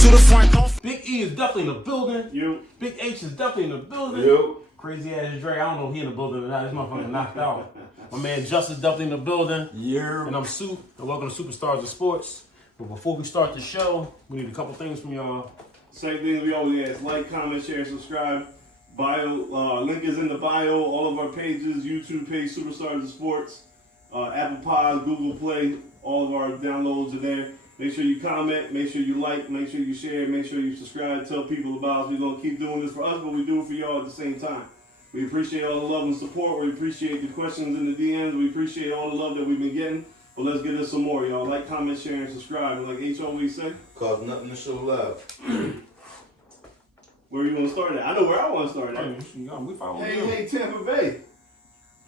to the front. Big E is definitely in the building. You. Big H is definitely in the building. You. Crazy ass Dre. I don't know if he in the building or not. This motherfucker knocked out. My man Justice definitely in the building. Yeah. And I'm Soup. And welcome to Superstars of Sports. But before we start the show, we need a couple things from y'all. Same thing we always ask. Like, comment, share, subscribe. Bio link is in the bio. All of our pages, YouTube page, Superstars of Sports, Apple Pod, Google Play. All of our downloads are there. Make sure you comment, make sure you like, make sure you share, make sure you subscribe, tell people about us. We're going to keep doing this for us, but we do it for y'all at the same time. We appreciate all the love and support. We appreciate the questions in the DMs. We appreciate all the love that we've been getting. But let's get us some more, y'all. Like, comment, share, and subscribe. And like H always say, cause nothing to show love. where you want to start at? I know where I want to start at. We follow Hey, Tampa Bay.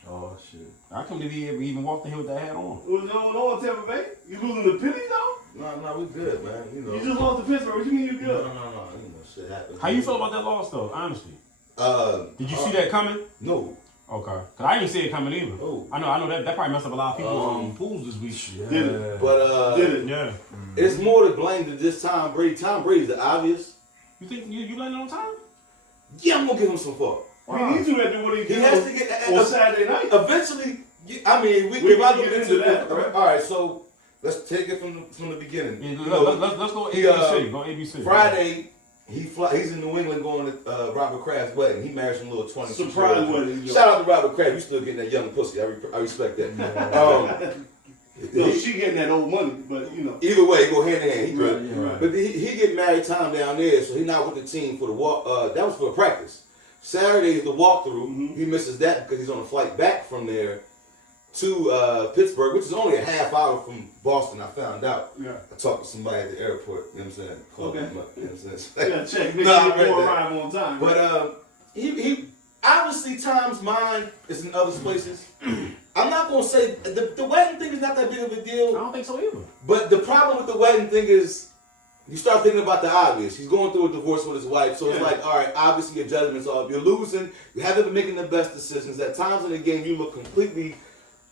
Oh shit. I can't believe we even walked in here with that hat on. What's going on, Tampa Bay? You losing the Penny, though? No, we good, man. You know. You just lost to Pittsburgh. What you mean you good? No. You know, shit happens. How you feel about that loss, though, honestly? Did you see that coming? No. Okay. Because I didn't see it coming either. Oh. I know that probably messed up a lot of people pools this week. Yeah. Did it? But Did it? Yeah. It's more to blame than this Tom Brady. Tom Brady's the obvious. You think you landed on time? Yeah, I'm gonna give him some fuck. He needs to do what he did has to get on Saturday night. Eventually, we can get into that, right? All right, so let's take it from the beginning. Yeah, let's go ABC. Go ABC. Friday, he's in New England going to Robert Kraft's wedding. He married some little 20. Surprise wedding. Shout out to Robert Kraft. You still getting that young pussy. I respect that. No, she getting that old money, but you know. Either way, go hand in hand. He good. Right. But he get married time down there, so he not with the team for the walk. That was for practice. Saturday is the walkthrough. Mm-hmm. He misses that because he's on a flight back from there to Pittsburgh, which is only a half hour from Boston. I found out. Yeah. I talked to somebody at the airport. You know what I'm saying? Called him up, you know what I'm saying? Yeah, check. Make No, sure I read you that. arrive on time. But he obviously Tom's mind is in other places. I'm not gonna say the wedding thing is not that big of a I deal. don't think so either. But the problem with the wedding thing is you start thinking about the obvious. He's going through a divorce with his wife, so it's like, all right, obviously your judgment's off. You're losing. You haven't been making the best decisions. At times in the game, you look completely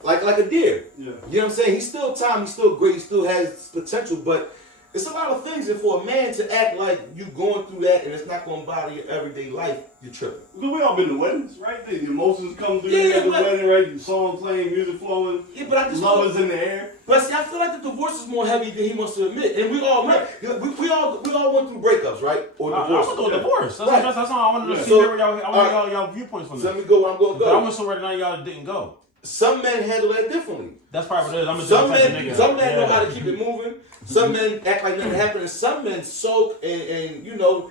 like a deer. Yeah. You know what I'm saying? He's still Tom. He's still great. He still has potential, but it's a lot of things. And for a man to act like you going through that and it's not going to bother your everyday life, you're tripping. Because we all been to weddings, right? The emotions come through Yeah, at the but- wedding, right? The song playing, music flowing, Yeah, but I just love is in the air. But see, I feel like the divorce is more heavy than he wants to admit, and we all we all went through breakups, right? Or I divorce. went through a divorce. Right. That's all I wanted to Yeah. see. So, Y'all viewpoints on So that. let me go where I'm going to But I go. went somewhere none of y'all didn't go. Some men handle that differently. That's probably what it is. I'm a Some different type of men, nigga. some men know Yeah. how to keep it moving. Some men act like nothing happened, and some men sulk and you know.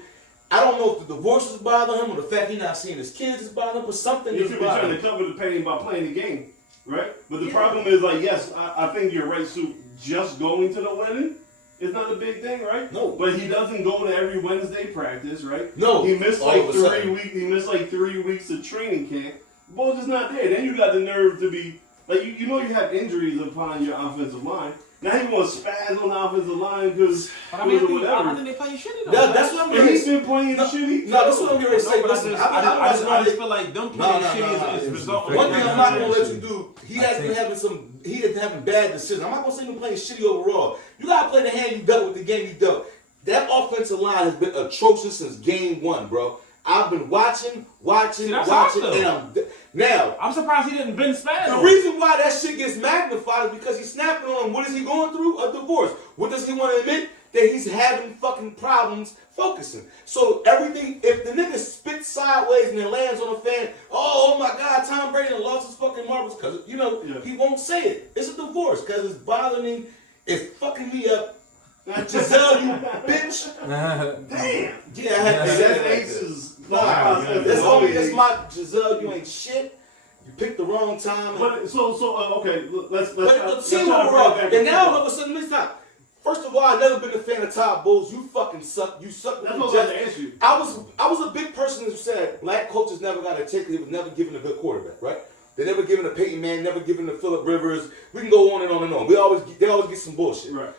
I don't know if the divorce is bothering him or the fact he's not seeing his kids is bothering him, but something You is should be trying bothering to him. cover the pain by playing the game, right? But the problem is, like, yes, I think you're right, Sue. Just going to the wedding is not a big thing, right? No. But he doesn't go to every Wednesday practice, right? No. He missed All like of a sudden. 3 weeks. He missed like 3 weeks of training camp. Bo's just not there. Then you got the nerve to be like, you know, you have injuries upon your offensive line. Now he want to spaz on the offensive line because But I mean, whatever. I think they playing shitty though. That's what I'm But getting he's been playing No, shitty. no, that's what I'm getting ready to say. No, but Listen, I just feel like them playing shitty is It's result of One thing I'm not gonna let Actually, you do, he is having bad decisions. I'm not gonna say him playing shitty overall. You gotta play the hand you dealt with the game you dealt. That offensive line has been atrocious since game one, bro. I've been watching, that's how I feel. and now I'm surprised he didn't bend spaz. the reason why that shit gets magnified is because he's snapping on him. What is he going through? A divorce. What does he want to admit? That he's having fucking problems focusing. So everything, if the nigga spits sideways and it lands on a fan, oh my God, Tom Brady done lost his fucking marbles, because, you know, he won't say it. It's a divorce because it's bothering him. It's fucking me up. Giselle, you bitch. Damn. Yeah, I had to say That it like ace that. is That's my Giselle, you ain't shit. You picked the wrong time. But okay, let's But see try to overall, bring it back and to now all football. of a sudden, let me stop. First of all, I've never been a fan of Todd Bowles. You fucking suck. You suck. That's what I was gonna ask you. I was a big person who said black coaches never got a ticket. They was never given a good quarterback, right? They never given a Peyton Manning, never given a Phillip Rivers. We can go on and on and on. They always get some bullshit. Right.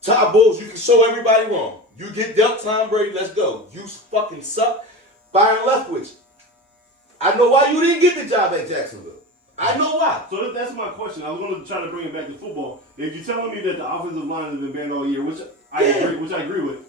Todd Bowles, you can show everybody wrong. You get dealt Tom Brady, let's go. You fucking suck. Byron Leftwich, I know why you didn't get the job at Jacksonville. I know why. So that's my question. I was going to try to bring it back to football. If you're telling me that the offensive line has been banned all year, which I agree with,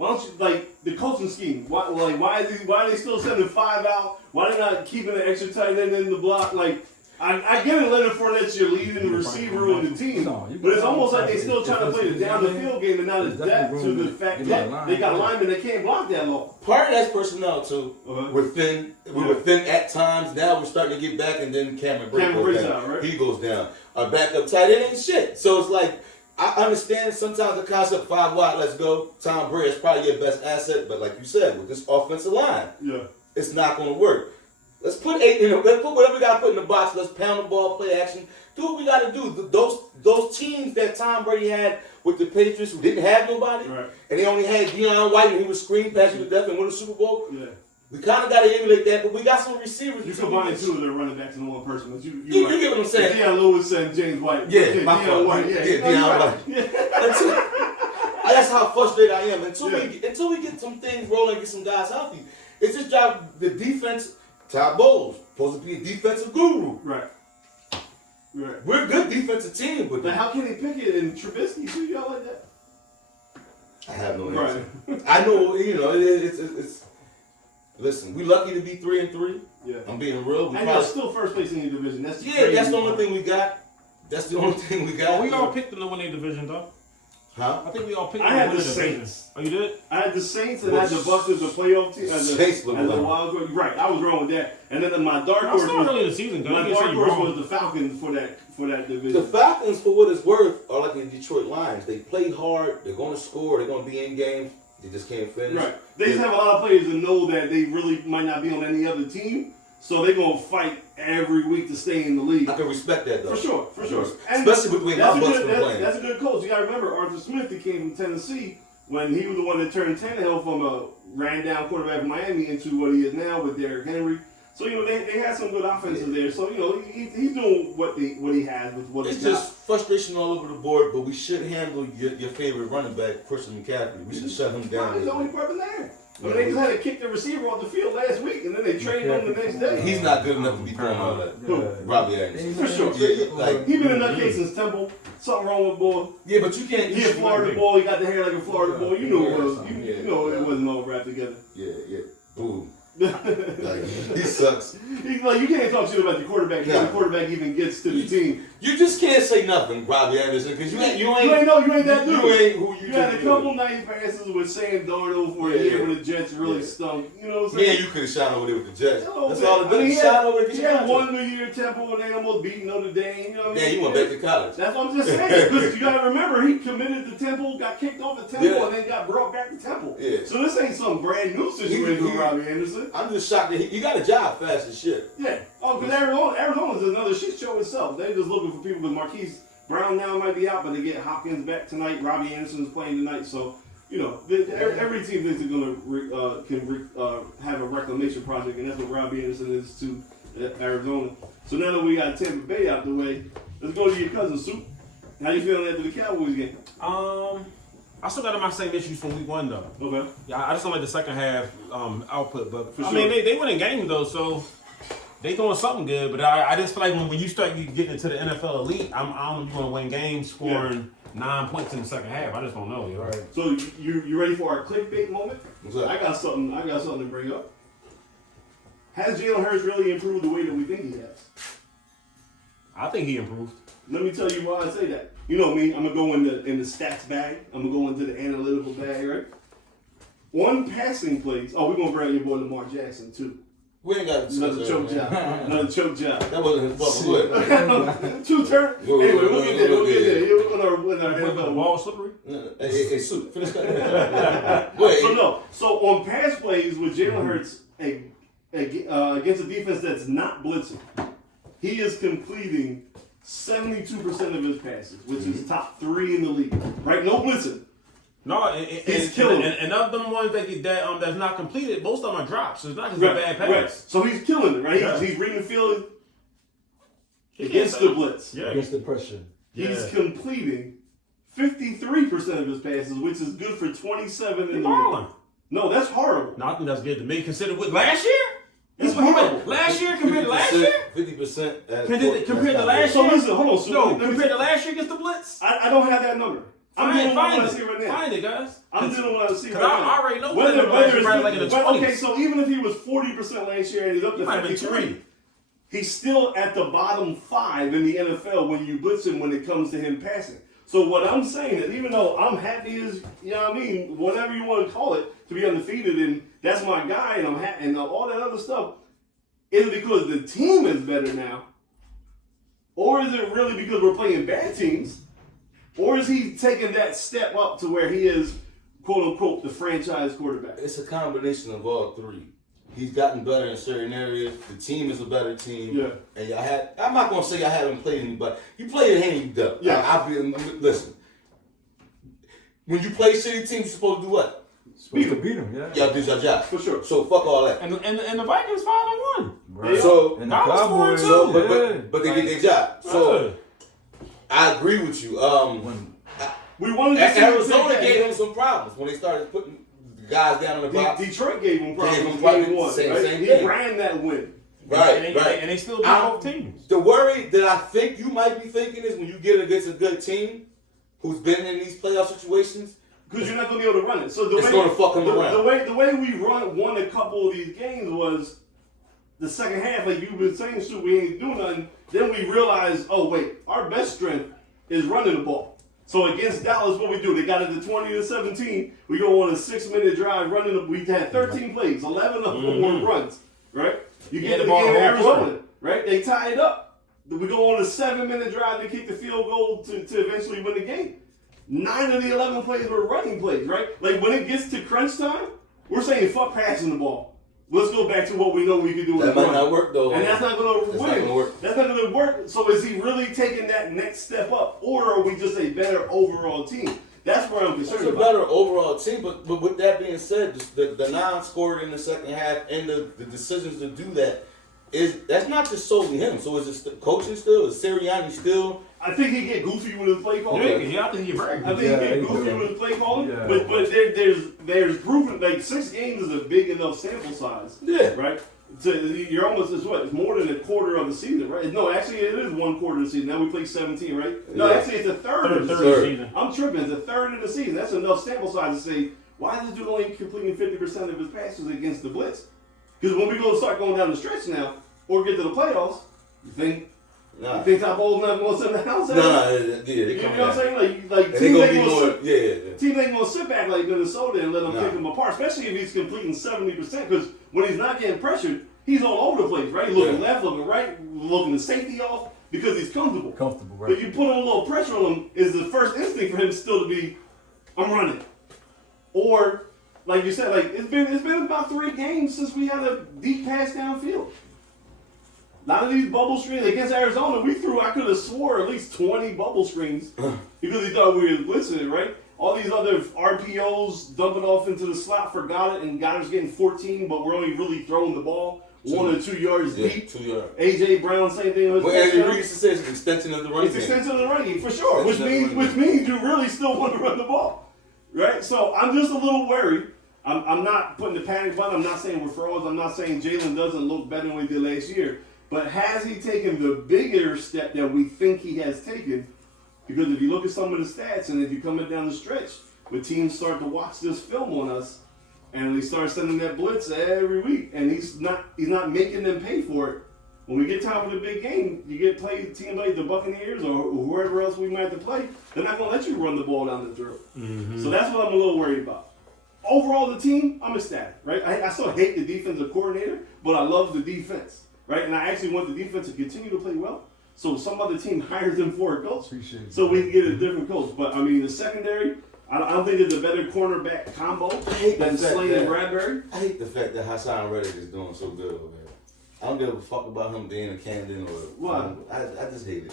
Why don't you like the coaching scheme? Why are they still sending 5 out? Why they not keeping an extra tight end in the block? Like I get it, Leonard Fournette's your leading receiver on the team, but it's almost like they still trying to play the down the field game and not adapt to the fact that they got linemen that can't block that long. Part of that's personnel too. We're thin. We were thin at times. Now we're starting to get back, and then Cameron Brate goes down. Out, right? He goes down. Our backup tight end ain't shit. So it's like I understand sometimes the concept 5 wide. Let's go. Tom Brady is probably your best asset, but like you said, with this offensive line, it's not going to work. Let's put 8 in. Let's put whatever we got to put in the box. Let's pound the ball, play action. Do what we got to do. Those teams that Tom Brady had with the Patriots who didn't have nobody, and they only had Deion White and he was screen passing to death and win the Super Bowl. Yeah. We kind of got to emulate that, but we got some receivers. You combine 2 of their running backs in one person, but you get what I'm saying. Deion Lewis and James White. Deion White. Deion White. That's how frustrated I am. Until we get some things rolling, get some guys healthy. It's just job. The defense. Todd Bowles supposed to be a defensive guru. Right. We're a good defensive team, but how can they pick it and Trubisky do y'all like that? I have no answer. I know, it's. Listen, we lucky to be 3-3. Yeah. I'm being real. And you're still first place in your division. That's the only thing we got. That's the only thing we got. Well, we all picked them to win their division, though. Huh? I think we all picked them to win the Saints. Oh, you did? I had the Saints and I had the Bucs as the playoff team. As the wild card. Right, I was wrong with that. And then my dark horse was early the season. My dark horse was the Falcons for that division. The Falcons, for what it's worth, are like the Detroit Lions. They play hard. They're going to score. They're going to be in games. They just can't finish. Right. They just have a lot of players that know that they really might not be on any other team, so they're gonna fight every week to stay in the league. I can respect that though. For sure. And especially between my Bucs playing. That's a good coach. You gotta remember Arthur Smith. He came from Tennessee when he was the one that turned Tannehill from a ran down quarterback from Miami into what he is now with Derrick Henry. So they had some good offenses there. So he's doing what he has with what it's just frustration all over the board. But we should handle your favorite running back, Christian McCaffrey. We should shut him down. He's the only person there. I mean, they just had to kick the receiver off the field last week, and then they trained him the next day. He's not good enough to be throwing all that. Robbie Anderson. For sure. He's been in that case since Temple. Something wrong with boy. Yeah, but you can't. He's a Florida boy. He got the hair like a Florida boy. You know it was. You know it wasn't all wrapped together. Yeah. Boom. Like, he sucks. He's like, you can't talk shit about the quarterback until the quarterback even gets to the team. You just can't say nothing, Robbie Anderson, because you ain't that dude. You ain't who you had a couple nice passes with Sam Darnold for a year when the Jets really stunk. You know what I'm saying? Yeah, you could have shot over there with the Jets. That's all it did. Shot over there. He had 1 year at Temple and they almost beat Notre Dame. You know what I mean? Yeah, he went back to college. That's what I'm just saying. Because you got to remember, he committed to Temple, got kicked off at Temple, and then got brought back to Temple. Yeah. So this ain't some brand new situation with Robbie Anderson. I'm just shocked that he got a job fast as shit. Yeah. Oh, because Arizona's another shit show itself. They're just looking for people with Marquise Brown now might be out, but they get Hopkins back tonight. Robbie Anderson's playing tonight, so every team thinks they're gonna have a reclamation project, and that's what Robbie Anderson is to Arizona. So now that we got Tampa Bay out the way, let's go to your cousin Soup. How you feeling after the Cowboys game? I still got my same issues from week 1 though. Okay. Yeah, I just don't like the second half output, but I mean they winning games though, so. They doing something good, but I just feel like when you start getting into the NFL elite, I'm going to win games scoring 9 points in the second half. I just don't know. Right. So you ready for our clickbait moment? What's up? I got something to bring up. Has Jalen Hurts really improved the way that we think he has? I think he improved. Let me tell you why I say that. You know me, I'm gonna go in the stats bag. I'm gonna go into the analytical bag, right? One passing plays. Oh, we're gonna bring your boy Lamar Jackson too. We ain't got another choke job. Another choke job. That wasn't his fault. 2 turns. Anyway, we'll get there. With our NFL. The ball slippery? Hey, Soup, finish that. Wait. So on pass plays with Jalen Hurts against a defense that's not blitzing, he is completing 72% of his passes, which is top 3 in the league. Right? No blitzing. No, he's killing. And of them ones that's not completed, most of them are drops. So it's not just a bad pass. Right. So he's killing it, right? Yeah. He's reading the field against the blitz. Yeah. Against the pressure. He's completing 53% of his passes, which is good for 27 in the league. No, that's horrible. No, I think that's good to me. Consider what last year? It's horrible. Last year compared to last year? 50%. Compared to last year? So listen, hold on. No, compared to last year against the blitz? I don't have that number. I'm dealing with what I see right now. Find it, guys. I'm dealing with what I see right now. I already know whether like in the 20s. Okay, so even if he was 40% last year and he's up to 53, he's still at the bottom 5 in the NFL when you blitz him when it comes to him passing. So what I'm saying is, even though I'm happy as, you know what I mean, whatever you want to call it, to be undefeated and that's my guy and I'm happy and all that other stuff, is it because the team is better now? Or is it really because we're playing bad teams? Or is he taking that step up to where he is, quote unquote, the franchise quarterback? It's a combination of all three. He's gotten better in certain areas. The team is a better team. Yeah. And I'm not going to say I haven't played anybody. You played a hand, you done. Yeah. Listen. When you play shitty teams, you're supposed to do what? Beat them, yeah. Y'all did your job. For sure. So fuck all that. And the Vikings 5-1. Right. So, and the Cowboys, but they get their job. So, I agree with you. We wanted to see Arizona gave them some problems when they started putting guys down on the box. Detroit gave him problems. Game one, same right? thing. He ran that win. Right, and they still beat both teams. The worry that I think you might be thinking is when you get against a good team who's been in these playoff situations, because you're not going to be able to run it. So it's going to fuck them around. The way we won a couple of these games was the second half, like you've been saying, shoot, we ain't doing nothing. Then we realized, oh wait, our best strength is running the ball. So against Dallas, what we do? They got it to 20-17. We go on a 6-minute drive running. We had 13 plays, 11 of them were runs, right? You get the ball in Arizona, right? They tie it up. We go on a 7-minute drive to kick the field goal to eventually win the game. 9 of the 11 plays were running plays, right? Like when it gets to crunch time, we're saying fuck passing the ball. Let's go back to what we know we can do. That might not work though. And that's not going to work. That's not going to work. So is he really taking that next step up? Or are we just a better overall team? That's where I'm concerned about. It's a better overall team, but with that being said, the non-scored in the second half and the decisions to do that's not just solely him. So is it coaching still? Is Sirianni still? I think he get goofy with his play calling. Yeah, I think he's very good. I think he get goofy with his play calling. Yeah. But there's proven like 6 games is a big enough sample size. Yeah. Right. So you're almost it's more than a quarter of the season, right? No, actually it is 1 quarter of the season. Now we play 17, right? No, actually it's a third of the season. I'm tripping. It's a third of the season. That's enough sample size to say why is this dude only completing 50% of his passes against the blitz? Because when we start going down the stretch now or get to the playoffs, you think. You think I'm old enough to sit in the house? You know what I'm saying? Like teams ain't gonna sit back like Minnesota and let them pick him apart, especially if he's completing 70%. Because when he's not getting pressured, he's all over the place, right? Looking left, looking right, looking the safety off because he's comfortable. Right? But you put a little pressure on him, is the first instinct for him still to be, I'm running, or like you said, like it's been about 3 games since we had a deep pass downfield. A lot of these bubble screens against Arizona, I could have swore at least 20 bubble screens because he thought we were blitzing it, right? All these other RPOs dumping off into the slot for Goddard, and Goddard's getting 14, but we're only really throwing the ball 1 or 2 yards deep. 2 yards. A.J. Brown, same thing. But Andy Reid says it's an extension of the running game. It's extension of the running game, for sure, which means you really still want to run the ball, right? So I'm just a little worried. I'm not putting the panic button. I'm not saying we're frauds. I'm not saying Jalen doesn't look better than he did last year. But has he taken the bigger step that we think he has taken? Because if you look at some of the stats, and if you come down the stretch, when teams start to watch this film on us, and we start sending that blitz every week, and he's not making them pay for it. When we get time for the big game, you get played team like the Buccaneers or whoever else we might have to play, they're not going to let you run the ball down the throat. Mm-hmm. So that's what I'm a little worried about. Overall, the team, I'm ecstatic, right? I still hate the defensive coordinator, but I love the defense. Right, and I actually want the defense to continue to play well. So some other team hires them for a coach, so we can get a different coach. But I mean, the secondary, I don't think it's a better cornerback combo than Slade and Bradbury. I hate the fact that Hassan Reddick is doing so good over there. I don't give a fuck about him being a Camden or what. I just hate it.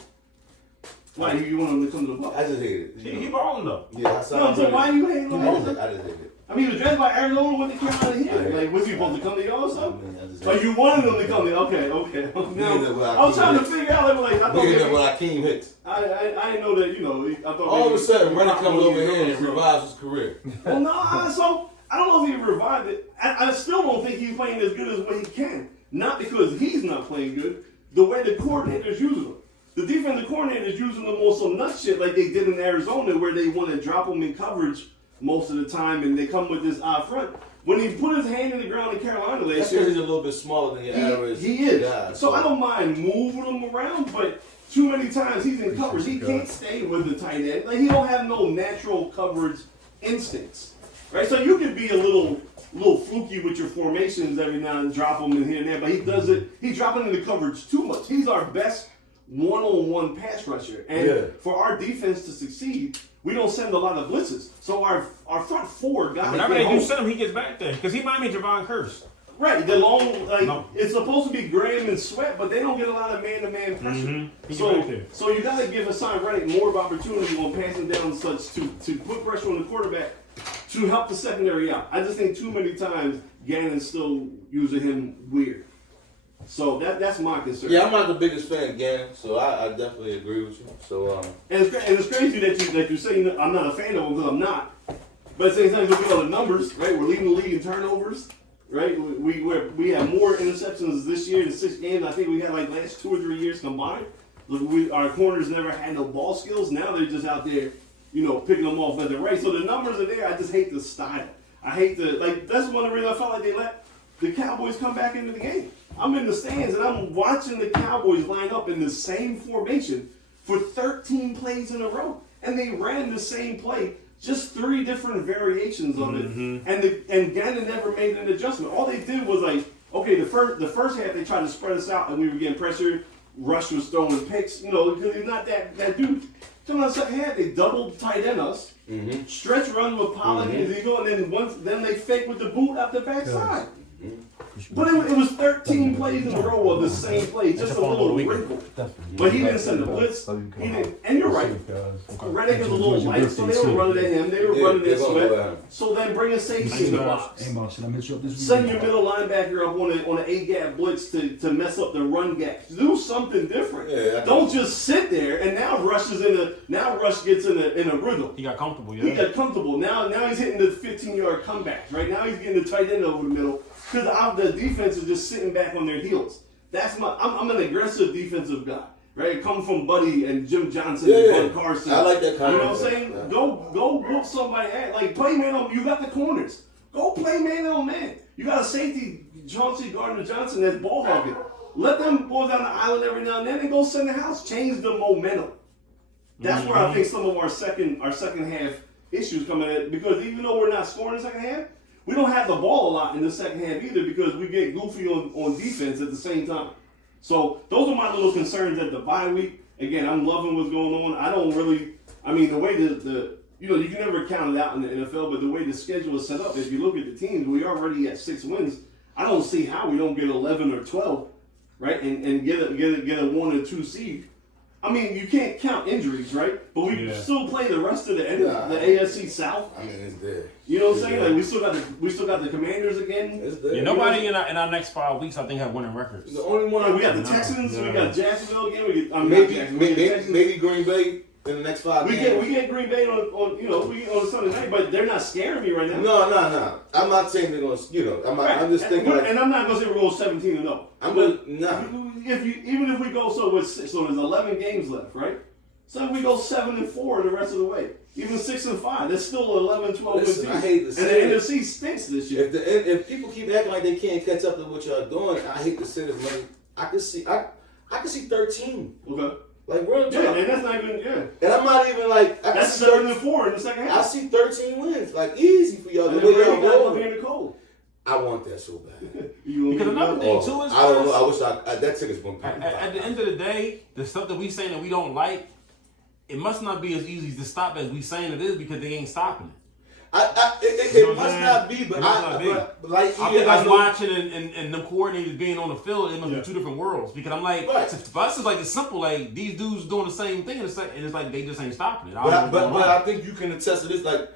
Why you want him to come to the Bucs? I just hate it. He balling though. Yeah, Hassan. No, so why you hating on him? I just hate it. I mean, he was drafted by Arizona when they came out of here. Like, was he supposed to come to y'all or something? But you wanted him to come to Okay. I was trying to figure out, I thought Akeem Hicks. I didn't know that, I thought all of a sudden, Reddick comes over here and revives his career. Well, no, so I don't know if he revived it. I still don't think he's playing as good as what he can. Not because he's not playing good, the way the coordinators use him. the defensive coordinator is using them on some nut shit like they did in Arizona, where they want to drop them in coverage most of the time, and they come with this odd front. When he put his hand in the ground in Carolina last year, he's a little bit smaller than your average. He is. Guy, so I don't mind moving him around, but too many times he's in coverage. He can't stay with the tight end. Like, he don't have no natural coverage instincts, right? So you can be a little fluky with your formations every now and drop them in here and there, but he does it. He's dropping into coverage too much. He's our best one-on-one pass rusher, and for our defense to succeed, we don't send a lot of blitzes. So our front four guys. Whenever they do send him, he gets back there because he might be Javon Curse. Right, the long it's supposed to be Graham and Sweat, but they don't get a lot of man-to-man pressure. So you got to give Hassan Reddick more of opportunity on passing down such to put pressure on the quarterback to help the secondary out. I just think too many times Gannon's still using him weird. So that's my concern. Yeah, I'm not the biggest fan of Gannon, so I definitely agree with you. So and it's crazy that you say I'm not a fan of him because I'm not. But at the same time, look at all the numbers, right? We're leading the league in turnovers, right? We have more interceptions this year in 6 games. I think we had like last 2 or 3 years combined. Look, our corners never had no ball skills. Now they're just out there, picking them off left and right. So the numbers are there. I just hate the style. I hate that's one of the reasons I felt like they let the Cowboys come back into the game. I'm in the stands and I'm watching the Cowboys line up in the same formation for 13 plays in a row. And they ran the same play, just 3 different variations of it. And Gannon never made an adjustment. All they did was the first half they tried to spread us out and we were getting pressured. Rush was throwing picks, because he's not that dude. Coming out the second half, they doubled tight end us. Stretch runs with Pollard and Eagle, and then they fake with the boot out the backside. But it was 13 plays in a row of the same play, just a little wrinkle. But he didn't send the blitz. He didn't, and you're right. Reddick is a little light, so they were running at him. They were running at Sweat. So then bring a safety in the box. Send your middle linebacker up on an A-gap blitz to mess up the run gap. Do something different. Don't just sit there. And now Rush gets in a rhythm. He got comfortable. He got comfortable. Now he's hitting the 15-yard comebacks. Right now he's getting the tight end over the middle. Because the defense is just sitting back on their heels. I'm an aggressive defensive guy, right? Come from Buddy and Jim Johnson and Bud Carson. I like that kind of. You know what I'm saying? Yeah. Go whoop somebody. Play man on. You got the corners. Go play man on man. You got a safety, Chauncey Gardner-Johnson, that's ball hogging. Let them go down the island every now and then and go send the house. Change the momentum. That's where I think some of our second half issues come in, because even though we're not scoring in the second half, we don't have the ball a lot in the second half either, because we get goofy on defense at the same time. So those are my little concerns at the bye week. Again, I'm loving what's going on. The way you can never count it out in the NFL, but the way the schedule is set up, if you look at the teams, we already at 6 wins. I don't see how we don't get 11 or 12, right, and get a 1 or 2 seed. You can't count injuries, right? But we still play the rest of the AFC South. It's there. You know what I'm saying? Like we still got the Commanders again. It's there. Nobody in our next 5 weeks, I think, have winning records. The only one we got the Texans. We got Jacksonville again. Maybe Green Bay in the next 5 games. We get Green Bay on Sunday night, but they're not scaring me right now. No. I'm not saying they're going to. I'm just thinking. And I'm not going to say we're going 17-0. Even if we go so there's 11 games left, right? So if we go 7-4 the rest of the way, even 6-5, that's still 11, 12 Listen, teams. I hate to say and the NFC stinks this year. If people keep acting like they can't catch up to what y'all doing, I hate to say this, man. I can see 13. Okay. Like real talk. And that's not even And I'm not even like that's 7-4 in the second half. I see 13 wins, like easy for y'all. The way y'all go in the cold. I want that so bad. Because another thing too is I don't know. I wish that ticket's going to at the end of the day, the stuff that we saying that we don't like, it must not be as easy to stop as we saying it is, because they ain't stopping it. It must not be, but I think us watching and them coordinators being on the field, it must be 2 different worlds. Because I'm like, for us, it's like it's simple. Like these dudes doing the same thing, and it's like they just ain't stopping it. But I think you can attest to this. Like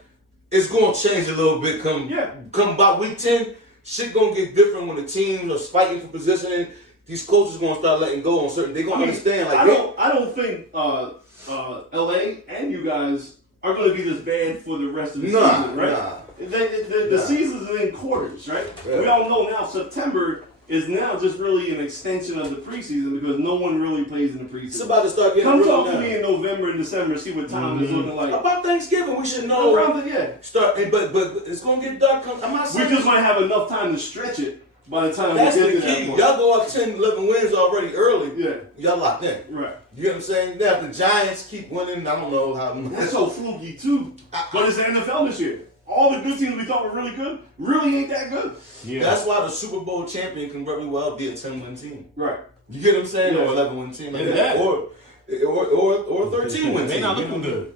it's going to change a little bit. Come by week 10, shit gonna get different when the teams are fighting for positioning. These coaches gonna start letting go on certain. They gonna understand. Like I don't think LA and you guys are going to be this bad for the rest of the season, right? The season's in quarters, right? Yeah. We all know now September is now just really an extension of the preseason because no one really plays in the preseason. It's about to start getting Come real talk now. to me in November and December and see what time is looking like. About Thanksgiving, we should know. Around it, yeah. But it's gonna get dark. I'm not We saying just might have enough time to stretch it by the time that's we the get to that key. point. Y'all go up 10, 11 wins already early. Yeah. Y'all locked in. Right. You get what I'm saying? Now if the Giants keep winning, I don't know how. That's so fluky too. But it's the NFL this year. All the good teams we thought were really good really ain't that good. Yeah. That's why the Super Bowl champion can very well be a 10-win team. Right. You get what I'm saying? Yeah. Or 11-win team like Yeah. that. Or a 13-win team. They not looking good.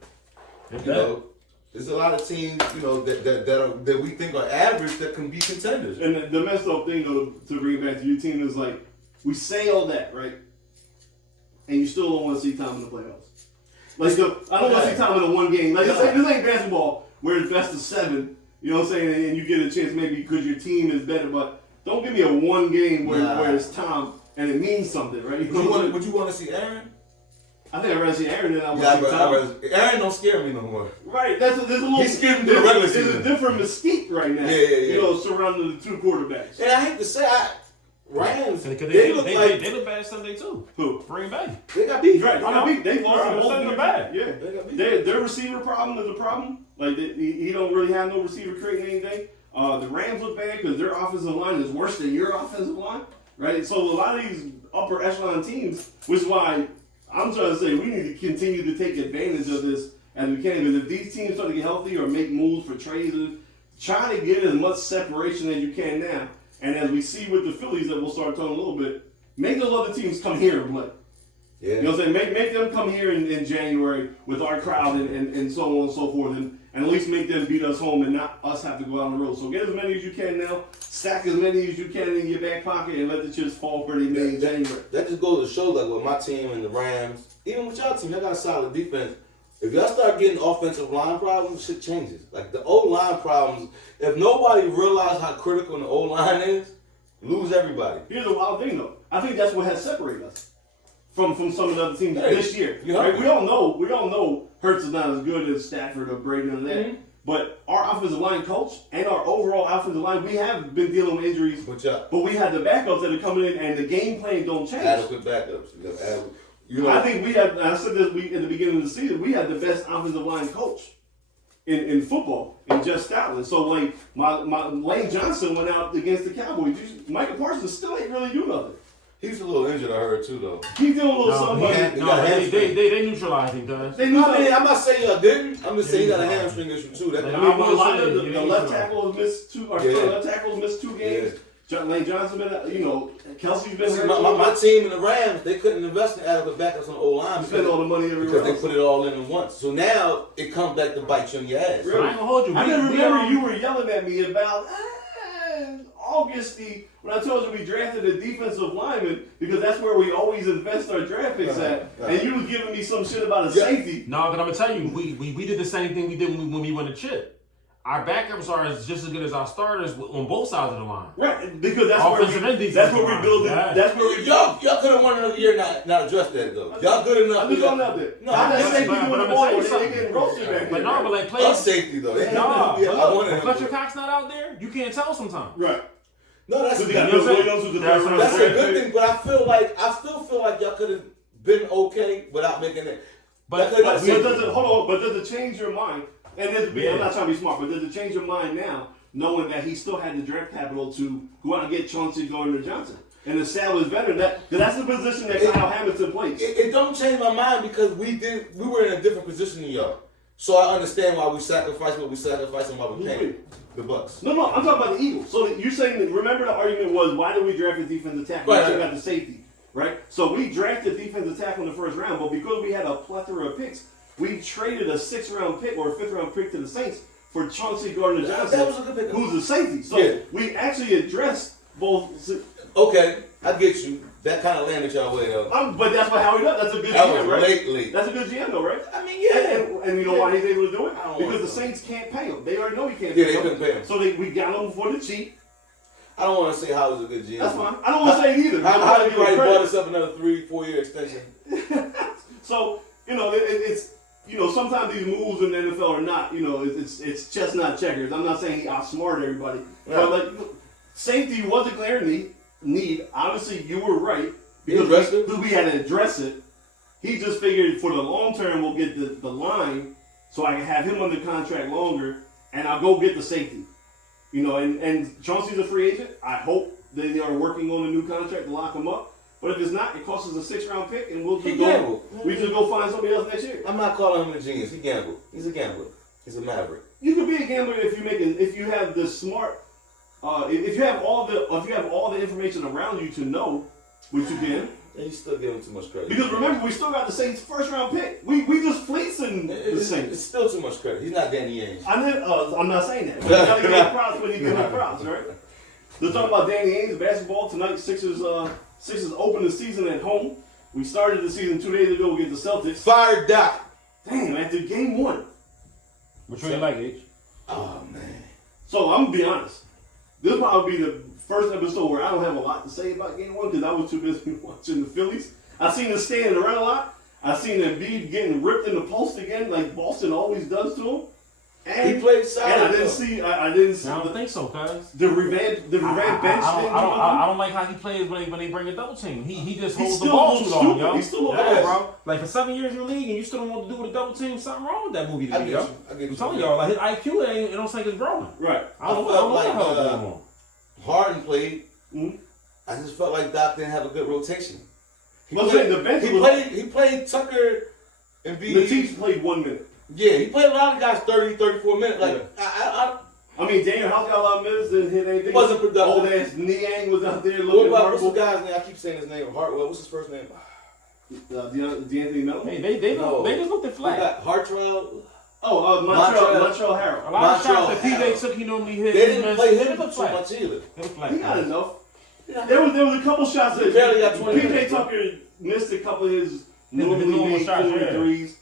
You know, there's a lot of teams, you know, that we think are average that can be contenders. And the messed up thing though, to bring it back to your team is like we say all that, right? And you still don't want to see Tom in the playoffs. Like I don't want to see Tom in a one game. Like this ain't basketball where it's best of 7. You know what I'm saying? And you get a chance maybe because your team is better, but don't give me a one game where it's Tom and it means something, right? Would you want to see Aaron? I think I'd rather see Aaron than I want to see Tom. Aaron don't scare me no more. Right, there's a little. He's scared me in the regular There's season. a different mystique right now. Yeah. You know, surrounding the two quarterbacks. And I hate to say, Rams, They they look like they look bad Sunday too. Who? Green Bay. they got beat. Right, they lost the whole Sunday thing. bad. Yeah, They got beat. their receiver problem is a problem. Like he don't really have no receiver creating anything. The Rams look bad because their offensive line is worse than your offensive line. Right, so a lot of these upper echelon teams, which is why I'm trying to say we need to continue to take advantage of this as we can. Because if these teams start to get healthy or make moves for trades, try to get as much separation as you can now. And as we see with the Phillies that we'll start talking a little bit, make those other teams come here and play. Yeah. You know what I'm saying? Make them come here in January with our crowd and so on and so forth. And at least make them beat us home and not us have to go out on the road. So get as many as you can now. Stack as many as you can in your back pocket and let the chips fall for the in January. That just goes to show, like, with my team and the Rams, even with y'all team, y'all got a solid defense. If y'all start getting offensive line problems, shit changes. Like, the O-line problems, if nobody realizes how critical the O-line is, lose everybody. Here's the wild thing, though. I think that's what has separated us from some of the other teams this year. Yeah. Right? We all know Hurts is not as good as Stafford or Brady or that. Mm-hmm. But our offensive line coach and our overall offensive line, we have been dealing with injuries. But we have the backups that are coming in, and the game plan don't change. Adequate backups. I think we have. I said this week at the beginning of the season. We have the best offensive line coach in football, in Jeff Stoutland. So like my Lane Johnson went out against the Cowboys. Michael Parsons still ain't really do nothing. He's a little injured, I heard, too, though. He's doing a little something. They neutralized him, guys. I'm not saying y'all didn't. I'm just saying he got a hamstring issue, too. The left tackle has missed 2. Left tackle has missed 2 games. Yeah. Lane Johnson been, Kelsey's been hurt. My team and the Rams, they couldn't invest in adequate backups on the O-line. Spend all the money everywhere because they put it all in at once. So now it comes back to bite you in your ass. Really? I ain't gonna hold you. I remember you were yelling at me about August when I told you we drafted a defensive lineman because that's where we always invest our draft picks at, and you was giving me some shit about a safety. No, but I'm gonna tell you, we did the same thing we did when we won the chip. Our backups are just as good as our starters on both sides of the line. Right, because that's offensive where we build it. That's where we y'all could have won another year not address that though. Y'all good enough. I'm just going out there. No, I'm not saying you doing the ball. They getting roasted back there. But no, but like players. Safety though. If Fletcher Cox not out there, you can't tell sometimes. Right. No, that's a good thing. But I still feel like y'all could have been okay without making it. But does it change your mind? And I'm not trying to be smart, but does it change your mind now, knowing that he still had the draft capital to go out and get Chauncey Gardner-Johnson and establish better? That's the position that Kyle Hamilton plays. It don't change my mind because we were in a different position than y'all. So I understand why we sacrificed what we sacrificed and why we paid the Bucks. No, I'm talking about the Eagles. So you're saying, remember the argument was, why did we draft a defensive tackle? We still got the safety, right? So we drafted defensive tackle in the first round, but because we had a plethora of picks, we traded a 6th-round pick or a 5th-round pick to the Saints for Chauncey Gardner-Johnson, that was a good pick. who's a safety. So we actually addressed both. Okay, I get you. That kind of landed y'all way though. But that's how he does. That's a good GM, right? That's a good GM, though, right? I mean, yeah. And you know why he's able to do it? Because the Saints can't pay him. They already know he can't pay him. Yeah, they couldn't pay him. So we got him for the cheap. I don't want to say how it was a good GM. That's fine. I don't want to say it either. How did you brought us up another 3-4 year extension? So, it's sometimes these moves in the NFL are not, it's chestnut checkers. I'm not saying he outsmarted everybody. Right. But, safety was a glaring need. need. Obviously, you were right because we had to address it. He just figured for the long term we'll get the line so I can have him under contract longer, and I'll go get the safety. You know, and Chauncey's a free agent. I hope they are working on a new contract to lock him up. But if it's not, it costs us a 6th-round pick, and we'll just go. We just go find somebody else next year. I'm not calling him a genius. He gambled. He's a gambler. He's a maverick. You can be a gambler if you have the smart, if you have all the information around you to know what you can. And you still give him too much credit. Because remember, we still got the Saints' 1st-round pick. We just fleecing the Saints. It's still too much credit. He's not Danny Ainge. I'm not saying that. But you gotta give him props when he gives him props, right? Let's talk about Danny Ainge basketball tonight. Sixers open the season at home. We started the season 2 days ago against the Celtics. Fire Doc. Damn, after game 1. Which one you like, H? Oh man. So I'm gonna be honest. This will probably be the first episode where I don't have a lot to say about game 1 because I was too busy watching the Phillies. I seen them standing around a lot. I seen Embiid getting ripped in the post again, like Boston always does to him. And he played solid. And I didn't see. I don't think so, cuz. The revamp bench. I don't like how he plays when they bring a double team. He just holds the ball too long, yo. He's still bro. Like for 7 years in the league, and you still don't want to do with a double team. Something wrong with that movie to me, yo. I'm telling y'all, like his IQ ain't. It don't think it's growing. Right. I don't know what the hell is going on. Harden played. Mm-hmm. I just felt like Doc didn't have a good rotation. He played Tucker and B. The teams played 1 minute. Yeah, he played a lot of guys 30, 34 minutes. Like I mean, Daniel House got a lot of minutes, didn't hit anything. He wasn't productive. Old ass Niang was out there looking what's the guy's name? I keep saying his name. Hartwell. What's his first name? D'Anthony Melton. Hey, they just looked at flat. Hartrell. Montreal Harrell. A lot of shots that PJ took, he normally hit. They didn't play him too much either. He got enough. Yeah. There was a couple shots that barely got 20 PJ Tucker missed a couple of his normally made threes.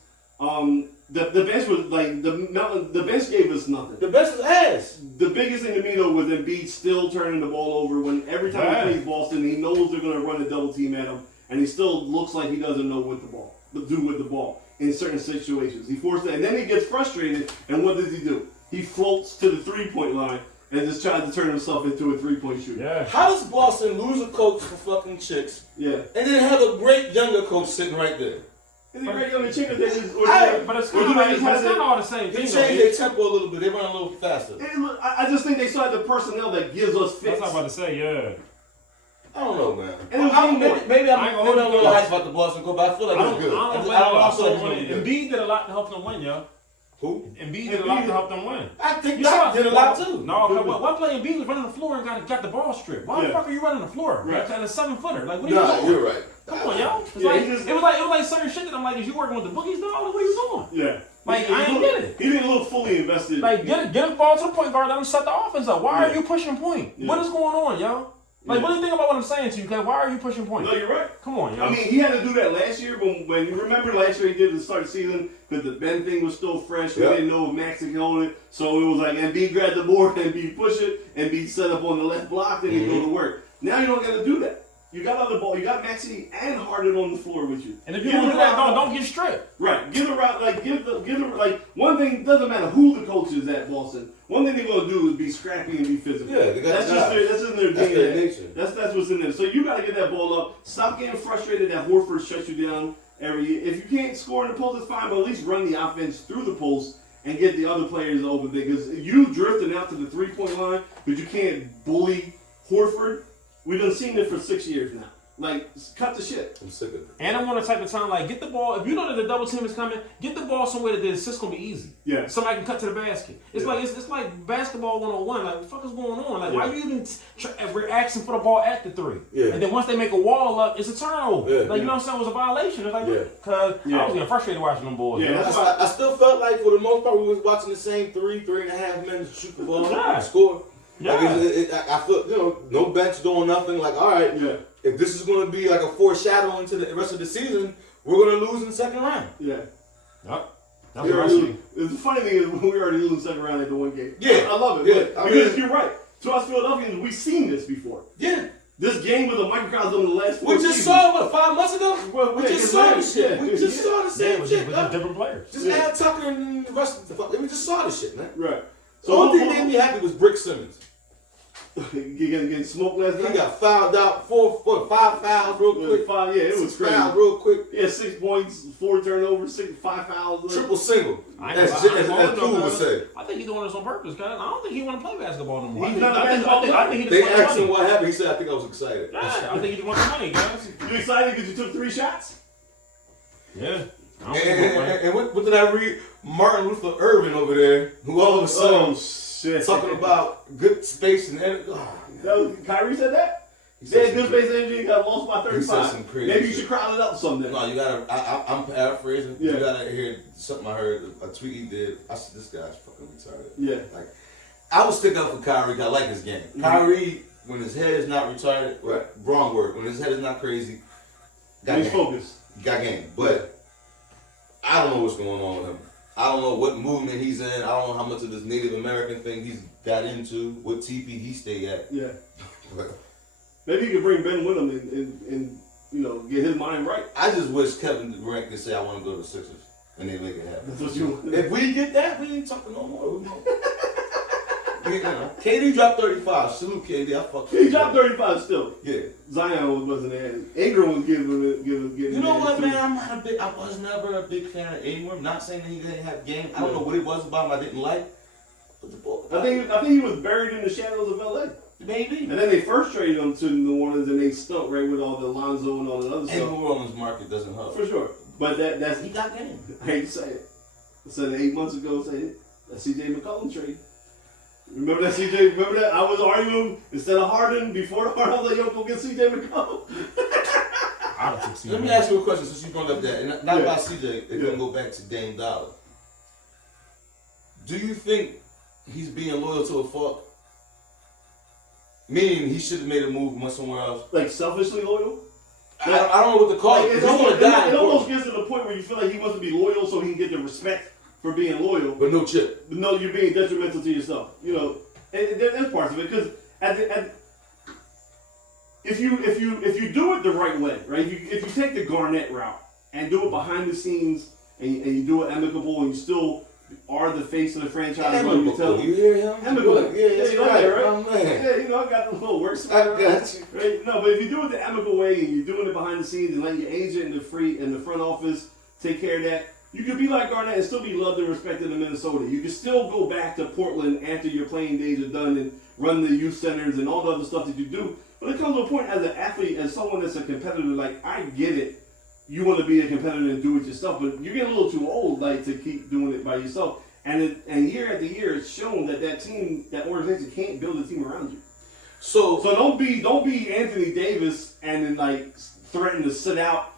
The bench was like the bench gave us nothing. The bench was ass. The biggest thing to me though was Embiid still turning the ball over when every time he plays Boston, he knows they're going to run a double team at him, and he still looks like he doesn't know what to do with the ball in certain situations. He forced it, and then he gets frustrated, and what does he do? He floats to the 3-point line and just tries to turn himself into a 3-point shooter. Yeah. How does Boston lose a coach for fucking chicks? Yeah. And then have a great younger coach sitting right there? Is he great younger chick? But it's not all the same thing. They changed their tempo a little bit. They run a little faster. I just think they still have the personnel that gives us fits. That's what I'm about to say, yeah. I don't know, man. And maybe I'm a little hyped about the Boston coach, but I feel like it's good. I don't feel like it's good. Embiid did a lot to help them win, yo. Who? Embiid did a lot to help them win. I think Doc did a lot too. No, one play Embiid was running the floor and got the ball stripped. Why the fuck are you running the floor? Right. At a 7-footer. Like, what are you doing? You're right. Come on, yo. It was like certain shit that I'm like, is you working with the boogies, dog? What are you doing? Yeah. Like, I ain't get it. He didn't look fully invested. Like, get the ball to the point guard, let him set the offense up. Why are you pushing point? What is going on, yo? Like, what do you think about what I'm saying to you, Kev? Why are you pushing point? No, you're right. Come on, yo. I mean, he had to do that last year when you remember last year he did it to start the season because the Ben thing was still fresh. We didn't know if Max could hold it. So it was like Embiid grabbed the board, Embiid push it, Embiid set up on the left block, then he go to work. Now you don't got to do that. You got other ball. You got Maxey and Harden on the floor with you. And if you don't do that, don't get stripped. Right. Give the one thing doesn't matter who the coach is at Boston. One thing they're gonna do is be scrappy and be physical. Yeah, they got that's in their DNA. Their nature. That's what's in there. So you gotta get that ball up. Stop getting frustrated that Horford shuts you down every year. If you can't score in the post, it's fine, but at least run the offense through the post and get the other players open because you drifting out to the 3-point line, but you can't bully Horford. We've been seeing it for 6 years now. Like, cut the shit. I'm sick of it. And I want a type of time, like, get the ball. If you know that the double team is coming, get the ball somewhere that the assist gonna be easy. Yeah. Somebody can cut to the basket. It's like it's like basketball 101. Like, what the fuck is going on? Like, why are you even we're asking for the ball at the 3? Yeah. And then once they make a wall up, it's a turnover. Yeah. Like, you know what I'm saying? It was a violation. It's like, because I was getting frustrated watching them boys. Yeah. I still felt like for the most part we was watching the same 3.5 minutes shoot the ball and score. Yeah. Like I feel no bench doing nothing. Like, all right. Yeah. If this is going to be like a foreshadowing to the rest of the season, we're going to lose in the second round. Yeah. Yep. The funny thing is we already lose in the second round after one game. Yeah. I love it. Yeah. Because you're right. To us Philadelphians, we've seen this before. Yeah. This game was a microcosm in the last 4 seasons. We just saw it, 5 months ago? We just saw this shit. We just saw the same shit. With different players. Just add Tucker and the rest of the fuck. We just saw this shit, man. Right. So the only thing that made me happy was Brick Simmons. Getting smoked last night. He got fouled out 5 fouls real quick. It was crazy. Fouled real quick. Yeah, 6 points, 4 turnovers, 5 fouls. Triple single. As Fool would say. I think he's doing this on purpose, cuz. I don't think he want to play basketball no more. He's not a basketball player. I think he They just wants asked the him money. what happened. He said, I think I was excited. Yeah, I think he just wants the money, guys. You excited because you took 3 shots? Yeah. I don't think And what did I read? Martin Luther Irving over there, who all of a sudden shit. talking about good space and energy. Kyrie said that? He said said good space energy and got lost by He said 35. some crazy Maybe you shit. should crowd it up someday. No, you gotta. I'm paraphrasing. Yeah. You gotta hear something I heard. A tweet he did. I said, this guy's fucking retarded. Yeah. Like, I would stick up for Kyrie. 'Cause I like his game. Kyrie, when his head is not retarded, Right. wrong word. When his head is not crazy, got He's game. focused. Got game. But I don't know what's going on with him. I don't know what movement he's in. I don't know how much of this Native American thing he's got into. What teepee he stay at. Yeah. But Maybe you could bring Ben with him and get his mind right. I just wish Kevin Durant could say, I want to go to the Sixers. And they make it happen. That's what you want. If we get that, we ain't talking no more. We don't. KD dropped 35. Salute KD. I fuck He dropped 35 still. Yeah. Zion wasn't there. Ingram was giving You know what, man? I was never a big fan of Ingram. Not saying that he didn't have game. I don't know what it was about him I didn't like. But the ball. I think he was buried in the shadows of LA. Maybe. And then they first traded him to New Orleans and they stunk right with all the Lonzo and all the other And stuff. New Orleans market doesn't help. For sure. But that's He got game. I hate to say it. I said it 8 months ago, say it. That CJ McCollum trade. Remember that CJ? Remember that? I was arguing instead of Harden before Harden. I was like, yo, go get CJ McCollum. Let me ask you a question since you brought up that. And not Yeah. about CJ. It's going to go back to Dame Dollar. Do you think he's being loyal to a fault? Meaning he should have made a move went somewhere else? Like selfishly loyal? I don't know what to call Like, it. it almost gets to the point where you feel like he wants to be loyal so he can get the respect for being loyal. But no chip. But no, you're being detrimental to yourself. You know, and there's parts of it because if you do it the right way, right? If you take the Garnett route and do it behind the scenes and you do it amicable and you still are the face of the franchise, You hear him? amicable. Yeah, that's you know right. that, right? Oh, man. Yeah, you know I got the little work. I got you. Right? No, but if you do it the amicable way and you're doing it behind the scenes and letting your agent and the front office take care of that, you could be like Garnett and still be loved and respected in Minnesota. You can still go back to Portland after your playing days are done and run the youth centers and all the other stuff that you do. But it comes to a point as an athlete, as someone that's a competitor, like I get it. You want to be a competitor and do it yourself, but you're getting a little too old, like to keep doing it by yourself. And year after year, it's shown that team, that organization can't build a team around you. So don't be Anthony Davis and then like threaten to sit out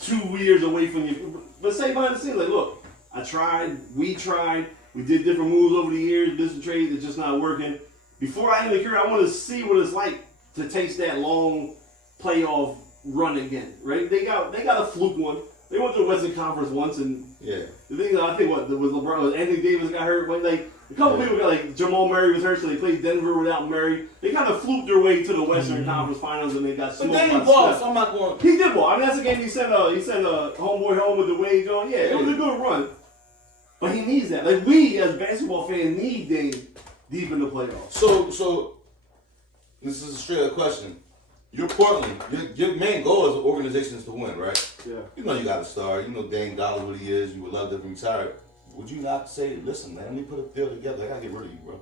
2 years away from you. But say behind the scenes, like, look, I tried, we did different moves over the years, business trades, it's just not working. Before I end the career, I want to see what it's like to taste that long playoff run again, right? They got a fluke one. They went to the Western Conference once, and Yeah. the thing I think was LeBron, Anthony Davis got hurt, but like a couple people got like Jamal Murray was hurt, so they played Denver without Murray. They kind of fluked their way to the Western Conference Finals, and they got But smoked. they by ain't ball, Steph. so I'm not going. He did ball. I mean, that's a game he sent a homeboy home with the wage on. Yeah, it was a good run, but he needs that. Like we as basketball fans need Dame deep in the playoffs. So this is a straight up question. You're Portland. Your main goal as an organization is to win, right? Yeah. You know you got a star. You know Dame Dollar what he is. You would love to retire. Would you not say, listen, man, let me put a deal together. I gotta get rid of you, bro.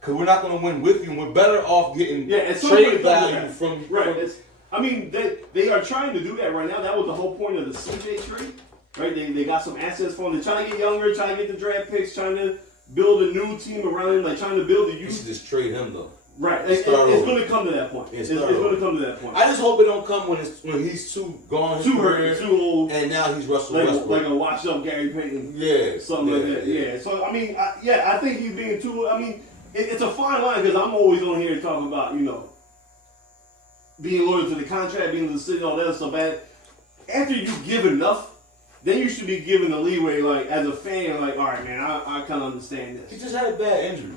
Because we're not gonna win with you, and we're better off getting trade value from. Right. I mean, they are trying to do that right now. That was the whole point of the CJ trade, right? They got some assets for him. They're trying to get younger, trying to get the draft picks, trying to build a new team around him, like trying to build the You youth. should just trade him though. Right. It's going to come to that point. It's going to come to that point. I just hope it don't come when he's too gone, Too hurt, too old, and now he's Russell like Westbrook. a washed up Gary Payton. Yeah, Something like that. Yeah. So I mean, I think he's being too. I mean, it's a fine line because I'm always on here talking about being loyal to the contract, being to the city, all that stuff. But after you give enough, then you should be given the leeway. Like as a fan, like all right, man, I kind of understand this. He just had a bad injury.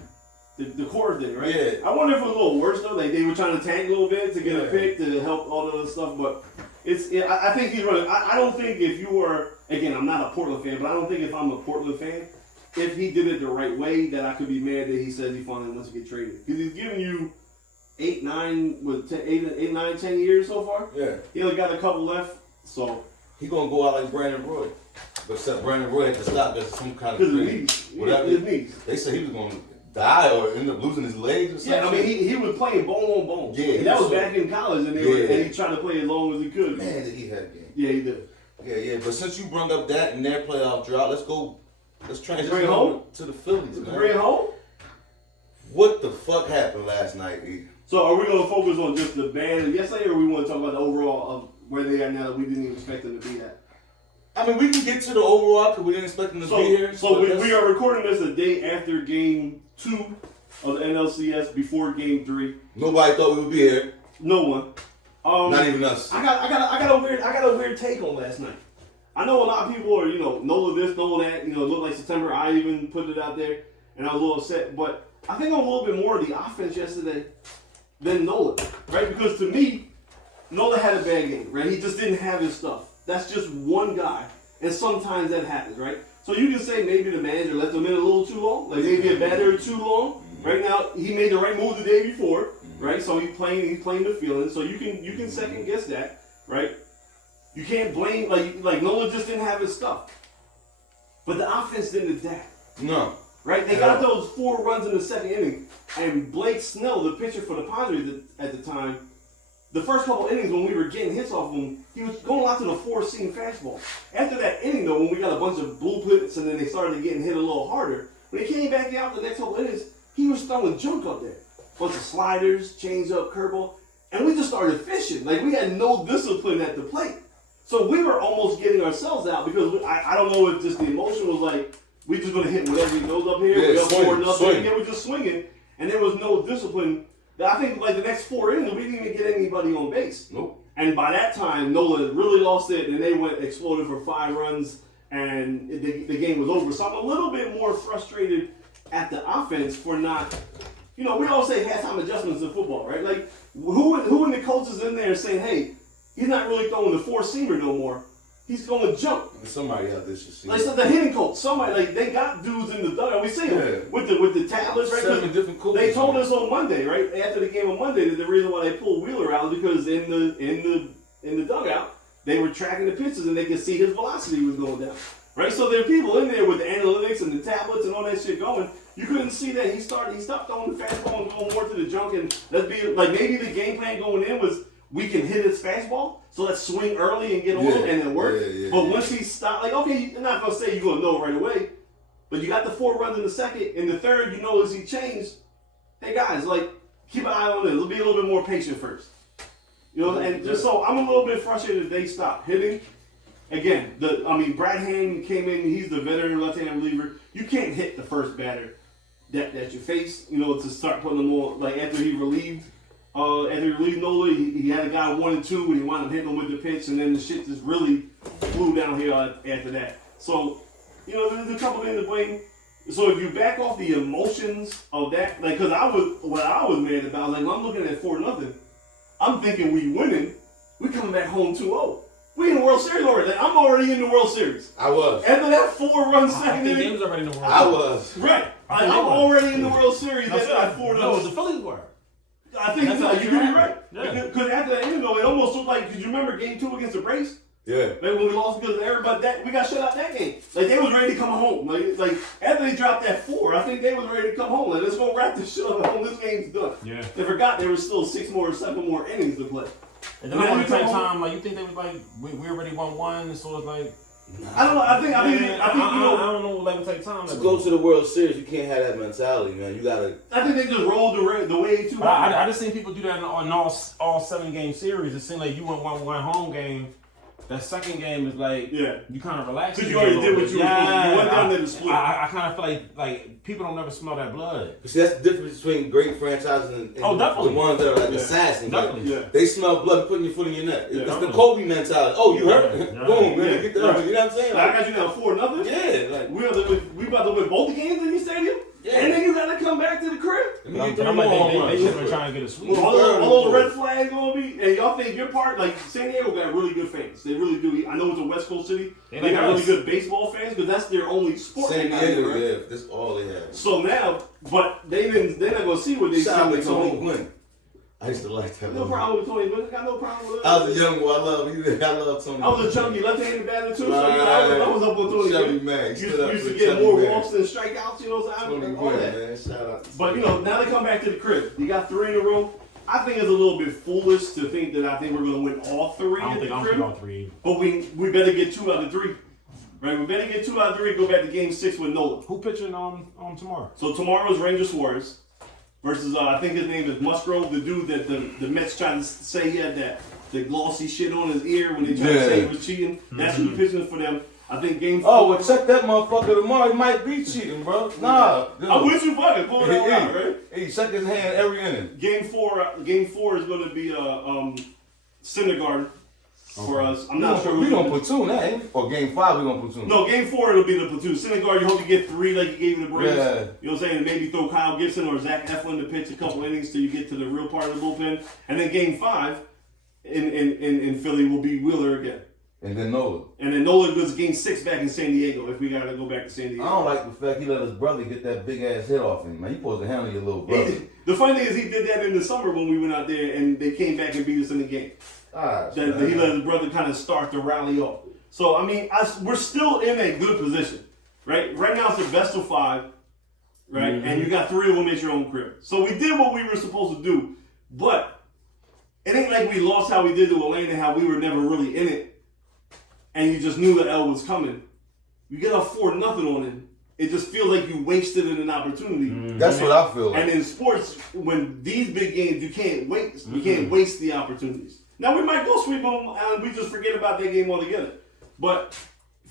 The core thing, right? Yeah. I wonder if it was a little worse though. Like they were trying to tank a little bit to get a pick to help all the other stuff. But I think he's running. I don't think if you were, again, I'm not a Portland fan, but I don't think if I'm a Portland fan, if he did it the right way, that I could be mad that he said he finally wants to get traded because he's giving you 8, 9, 10 years so far. Yeah. He only got a couple left, so He gonna go out like Brandon Roy. But except Brandon Roy had to stop because of some kind of because of thing. knees. Whatever. His knees. They said he was gonna die or end up losing his legs or something. Yeah, I mean, he was playing bone on bone. Yeah, and that was so- back in college, and, and he tried to play as long as he could. Man, did he have a game. Yeah, he did. Yeah. But since you brought up that and their playoff drought, let's transition Bring it home? to the Phillies, man. Bring it home? What the fuck happened last night, E? So are we going to focus on just the bad of yesterday, or we want to talk about the overall of where they are now that we didn't even expect them to be at? I mean, we can get to the overall because we didn't expect them to be here. So we are recording this a day after Game 2 of the NLCS, before Game 3. Nobody thought we would be here. No one. Not even us. I got a weird take on last night. I know a lot of people are, Nola this, Nola that, it looked like September. I even put it out there, and I was a little upset. But I think I'm a little bit more of the offense yesterday than Nola, right? Because to me, Nola had a bad game, right? He just didn't have his stuff. That's just one guy, and sometimes that happens, right? So you can say maybe the manager left him in a little too long, like maybe a batter too long. Right now, he made the right move the day before, right? So he's playing the feeling. So you can second guess that, right? You can't blame like Nola just didn't have his stuff, but the offense didn't adapt. No. Right? They got those 4 runs in the second inning, and Blake Snell, the pitcher for the Padres at the time, the first couple innings when we were getting hits off him, he was going out to the 4-seam fastball. After that inning, though, when we got a bunch of blue hits and then they started getting hit a little harder, when he came back out the next couple innings, he was throwing junk up there. Bunch of sliders, change-up, curveball, and we just started fishing. Like, we had no discipline at the plate. So we were almost getting ourselves out because I don't know if just the emotion was like, we just going to hit whatever he goes up here. Yeah, we up swing, 4-0. swing. And then we're just swinging, and there was no discipline. I think like the next 4 innings, we didn't even get anybody on base. Nope. And by that time, Nola really lost it, and they exploded for 5 runs, and the game was over. So I'm a little bit more frustrated at the offense for not, we always say halftime adjustments in football, right? Like, who in the coaches in there saying, hey, he's not really throwing the 4-seamer no more. He's going to jump. And somebody out there should see. Like, so the hitting coach, somebody, like, they got dudes in the dugout. We see them with the tablets, right? 7 different coaches. They told us on Monday, right after the game on Monday, that the reason why they pulled Wheeler out is because in the dugout they were tracking the pitches and they could see his velocity was going down, right? So there are people in there with the analytics and the tablets and all that shit going. You couldn't see that he stopped throwing the fastball and going more to the junk. And let's be like, maybe the game plan going in was we can hit his fastball, so let's swing early and get on him and it worked. But once he stopped, like, okay, you're not gonna say you're gonna know right away. But you got the 4 runs in the second. In the third, you notice he changed. Hey guys, like, keep an eye on it. Be a little bit more patient first. And just so I'm a little bit frustrated that they stopped hitting. Again, Brad Hand came in. He's the veteran left-hand reliever. You can't hit the first batter that you face. To start putting them on. Like after he relieved Nola, he had a guy 1 and 2, and he wound up hitting him with the pitch, and then the shit just really flew downhill after that. So. There's a couple things to blame. So if you back off the emotions of that, like, because I was mad about, like, when I'm looking at 4-0, I'm thinking we winning, we coming back home 2-0. We in the World Series already. Like, I'm already in the World Series. I was. After that 4-run second I think they inning, was already in the World I Series. was. right. Like, I'm already in the World Series after that 4-0. No, the Phillies were. I think you could be right. Yeah. Because after that inning, though, it almost looked like, did you remember Game 2 against the Braves? Yeah. Like when we lost because of everybody, we got shut out that game. Like they was ready to come home. Like after they dropped that 4, I think they was ready to come home. Like let's go wrap this shit up home. This game's done. Yeah. They forgot there was still 7 more innings to play. And then at the same time, like you think they was like we already won 1, so it's like I don't know. I think I don't know. Like it take time To go to the World Series, you can't have that mentality, man. You gotta. I think they just rolled the way too. I just seen people do that in all 7-game series. It seemed like you went one home game. That second game is like you kind of relax because you already did what you were supposed to. You went down there to split. I kind of feel like people don't never smell that blood. But see, that's the difference between great franchises and the ones that are like assassins. Definitely. Like, they smell blood putting your foot in your neck. It's definitely. the Kobe mentality. Oh, you hurt? Yeah. Boom, man. Get the right. You know what I'm saying? Like, I got you now 4-0. Yeah, like we about to win both the games in the stadium. Yeah. And then you gotta come back to the crib. But I'm like, they should have been trying to get a sweep. With all the red flags gonna be, and y'all think your part, like San Diego got really good fans. They really do. I know it's a West Coast city. They got really good baseball fans because that's their only sport. San Diego, right? That's all they have. So now, but they're not gonna see what they see. Sound like Tony Gwynn. I used to like that. No problem with Tony Bennett. Got no problem with it. I was a young boy. I love Tony. I was a chunky left-handed batter too. So I was up on Tony Chubby Bennett. man. Used to get more walks than strikeouts. You know what I'm saying? Tony All that. man. Shout out. But now they come back to the crib. You got 3 in a row. I think it's a little bit foolish to think that I think we're gonna win all 3 I don't at think the I'm crib. all 3. But we better get 2 out of 3. Right? We better get 2 out of 3. Go back to Game 6 with Nola. Who pitching tomorrow? So tomorrow's Ranger Suarez versus I think his name is Musgrove, the dude that the Mets tried to say he had the glossy shit on his ear when they tried to say he was cheating. That's who's pitching for them. I think Game 4. Oh, well, check that motherfucker tomorrow. He might be cheating, bro. Nah. I'm with you, fucking pull it out, right? He check his hand every inning. Game 4 is going to be Syndergaard for us. I'm not sure we gonna platoon that, ain't we? Or Game 5 we gonna platoon. No, Game 4 it'll be the platoon. Syndergaard, you hope you get 3 like you gave him the Braves. Yeah. You know what I'm saying? And maybe throw Kyle Gibson or Zach Eflin to pitch a couple innings till you get to the real part of the bullpen. And then Game 5 in Philly will be Wheeler again. And then Nola. And then Nola goes Game 6 back in San Diego if we gotta go back to San Diego. I don't like the fact he let his brother get that big ass hit off him, man. You supposed to handle your little brother. The funny thing is he did that in the summer when we went out there and they came back and beat us in the game. Alright. That he let his brother kind of start the rally off. So, I mean, we're still in a good position, right? Right now it's the best of 5, right? Mm-hmm. And you got 3 of them at your own crib. So we did what we were supposed to do, but it ain't like we lost how we did to Atlanta, how we were never really in it, and you just knew the L was coming. You get a 4-0 on it. It just feels like you wasted an opportunity. That's what I feel like. And in sports, when these big games, you can't waste. You can't waste the opportunities. Now we might go sweep them and we just forget about that game altogether. But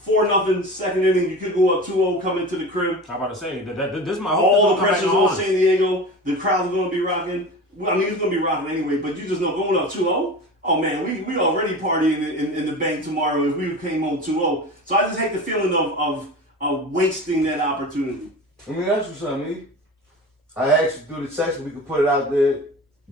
4-0, second inning, you could go up 2-0, come into the crib. I'm about to say that this is my hope. All the pressure's on San Diego. The crowd's going to be rocking. I mean, it's going to be rocking anyway, but you just know going up 2-0, oh man, we already partying in the bank tomorrow if we came home 2-0. So I just hate the feeling of wasting that opportunity. Let me ask you something, E. I asked you through the section, we could put it out there.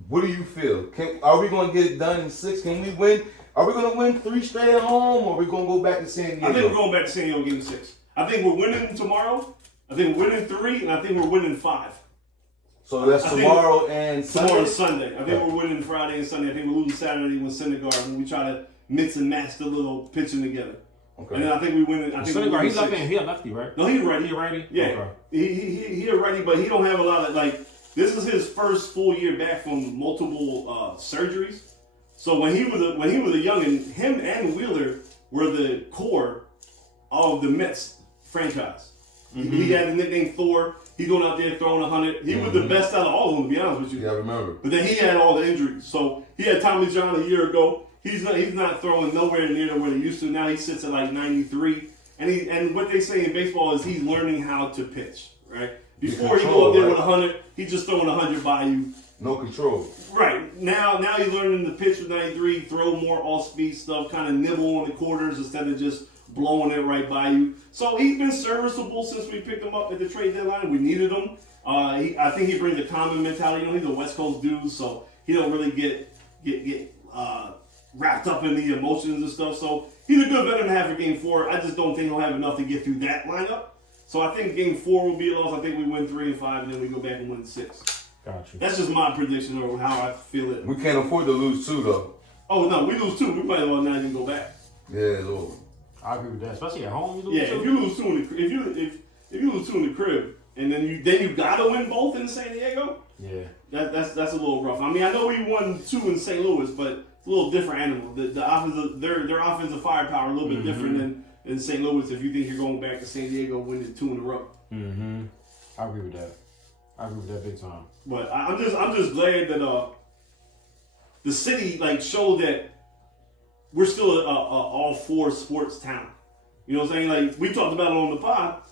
What do you feel? Are we going to get it done in 6? Can we win? Are we going to win 3 straight at home, or are we going to go back to San Diego? I think we're going back to San Diego Game 6. I think we're winning tomorrow. I think we're winning 3, and I think we're winning 5. So that's tomorrow and Sunday? Tomorrow and Sunday. I think we're winning Friday and Sunday. I think we're losing Saturday with Syndergaard when we try to mix and match the little pitching together. Okay. And then I think we win. I think Syndergaard, he's left-handed. He a lefty, right? No, he's righty. He righty? Yeah. Okay. He a righty, but he don't have a lot of, like, this is his first full year back from multiple surgeries. So when he was a youngin', him and Wheeler were the core of the Mets franchise. Mm-hmm. He had the nickname Thor. He's going out there throwing 100. He was the best out of all of them, to be honest with you. Yeah, I remember. But then he had all the injuries. So he had Tommy John a year ago. He's not throwing nowhere near where he used to. Now he sits at like 93. And what they say in baseball is he's learning how to pitch, right? Before he go up there with 100, he's just throwing 100 by you. No control. Right. Now he's learning to pitch with 93, throw more off-speed stuff, kind of nibble on the quarters instead of just blowing it right by you. So he's been serviceable since we picked him up at the trade deadline. We needed him. I think he brings a common mentality. You know, he's a West Coast dude, so he don't really get wrapped up in the emotions and stuff. So he's a good veteran to have for Game 4. I just don't think he'll have enough to get through that lineup. So I think Game 4 will be a loss. I think we win 3 and 5, and then we go back and win 6. Gotcha. That's just my prediction or how I feel it. We can't afford to lose 2, though. Oh no, we lose 2. We might as well not even go back. Yeah, Lord. I agree with that, especially at home. You lose Yeah, if you lose 2 in the if you lose 2 in the crib, and then you gotta win both in San Diego. Yeah, that's a little rough. I mean, I know we won 2 in St. Louis, but it's a little different animal. The offensive their offensive firepower a little bit different than in St. Louis. If you think you're going back to San Diego winning 2 in a row. Mm-hmm. I agree with that. I agree with that big time. But I'm just glad that the city like showed that we're still a all 4 sports town. You know what I'm saying? Like we talked about it on the pod.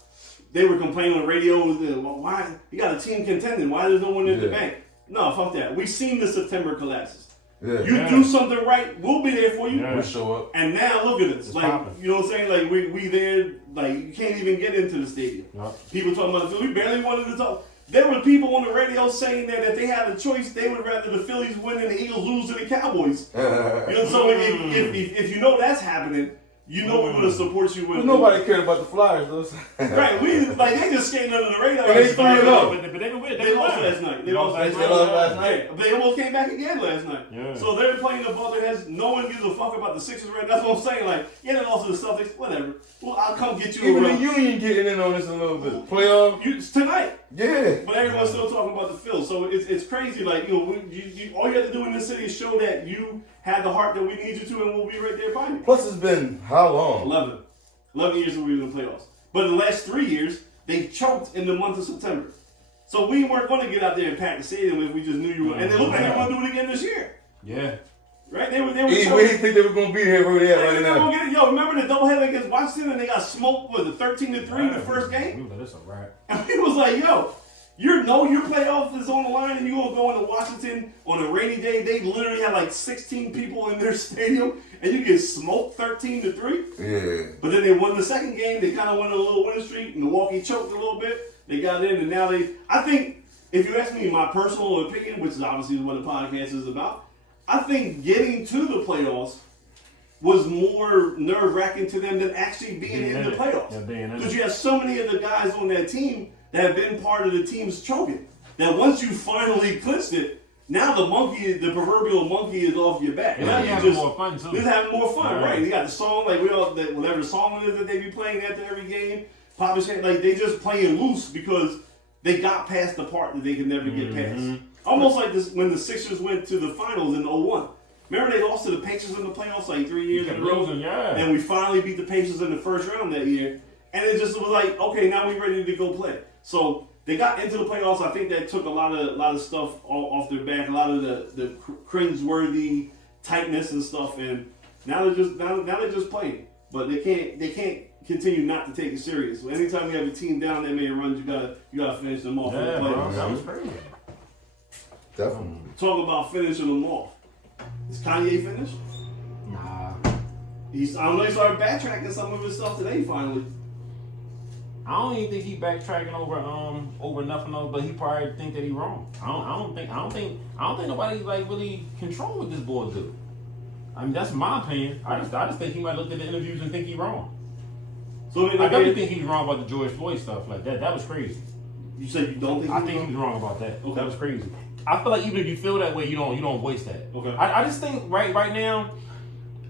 They were complaining on the radio. Well, why you got a team contending? Why there's no one in the bank? No, fuck that. We've seen the September collapses. Yeah. You do something right, we'll be there for you. We'll show up. And now look at us. It's like popping. you know what I'm saying? Like we there. Like you can't even get into the stadium. Yep. People talking about the Phillies. We barely wanted to talk. There were people on the radio saying that if they had a choice, they would rather the Phillies win and the Eagles lose to the Cowboys. You know, so if you know that's happening, you know we're gonna support you with. Nobody cared about the Flyers, though. Right, they just skating under the radar. And they 3-0. But they can win. They lost last night. They lost last night. They almost came back again last night. Yeah. So they're playing the Buccaneers. No one gives a fuck about the Sixers right now. That's what I'm saying. Like, yeah, they lost to the Celtics. Whatever. Well, I'll come get you. Even the Union getting in on this a little bit. Playoff. Tonight. Yeah. But everyone's still talking about the Phil. So it's crazy. Like, all you have to do in this city is show that you have the heart that we need you to, and we'll be right there by you. Plus, it's been how long? 11 years that we've been in the playoffs. But in the last 3 years, they choked in the month of September. So we weren't going to get out there and pack the stadium if we just knew you were. And they look like they're going to do it again this year. Yeah. Right? They were We didn't think they were going to be here where they at right now. Yo, remember the doubleheader against Washington and they got smoked with a 13-3 the first game? That's a wrap. And he was like, yo, your playoff is on the line and you're going to go into Washington on a rainy day. They literally had like 16 people in their stadium and you get smoked 13-3. Yeah. But then they won the second game. They kind of went on a little winning streak. Milwaukee choked a little bit. They got in and now I think, if you ask me my personal opinion, which is obviously what the podcast is about, I think getting to the playoffs was more nerve-wracking to them than actually being in the playoffs. Because you have so many of the guys on that team that have been part of the team's choking. That once you finally clinched it, now the proverbial monkey is off your back. And now you're having more fun too. They're having more fun, right? You got the song, like whatever song it is that they be playing after every game. Papa saying like they just playing loose because they got past the part that they could never get past. Almost like this when the Sixers went to the finals in 2001. Remember they lost to the Pacers in the playoffs like 3 years in a row? And we finally beat the Pacers in the first round that year. And it just was like, okay, now we're ready to go play. So they got into the playoffs. I think that took a lot of stuff off their back, a lot of the cringeworthy tightness and stuff. And now they're just playing. But they can't continue not to take it serious. So anytime you have a team down that many runs, you gotta finish them off. Yeah, bro, that was crazy. Definitely. Talk about finishing them off. Is Kanye finished? Nah. I don't know. He started backtracking some of his stuff today. Finally. I don't even think he backtracking over nothing else, but he probably think that he wrong. I don't think nobody like really control what this boy do. I mean that's my opinion. I just think he might look at the interviews and think he wrong. So I definitely think he was wrong about the George Floyd stuff like that. That was crazy. You said you don't think? I think he was wrong about that. Okay. That was crazy. I feel like even if you feel that way, you don't voice that. Okay. I just think right now,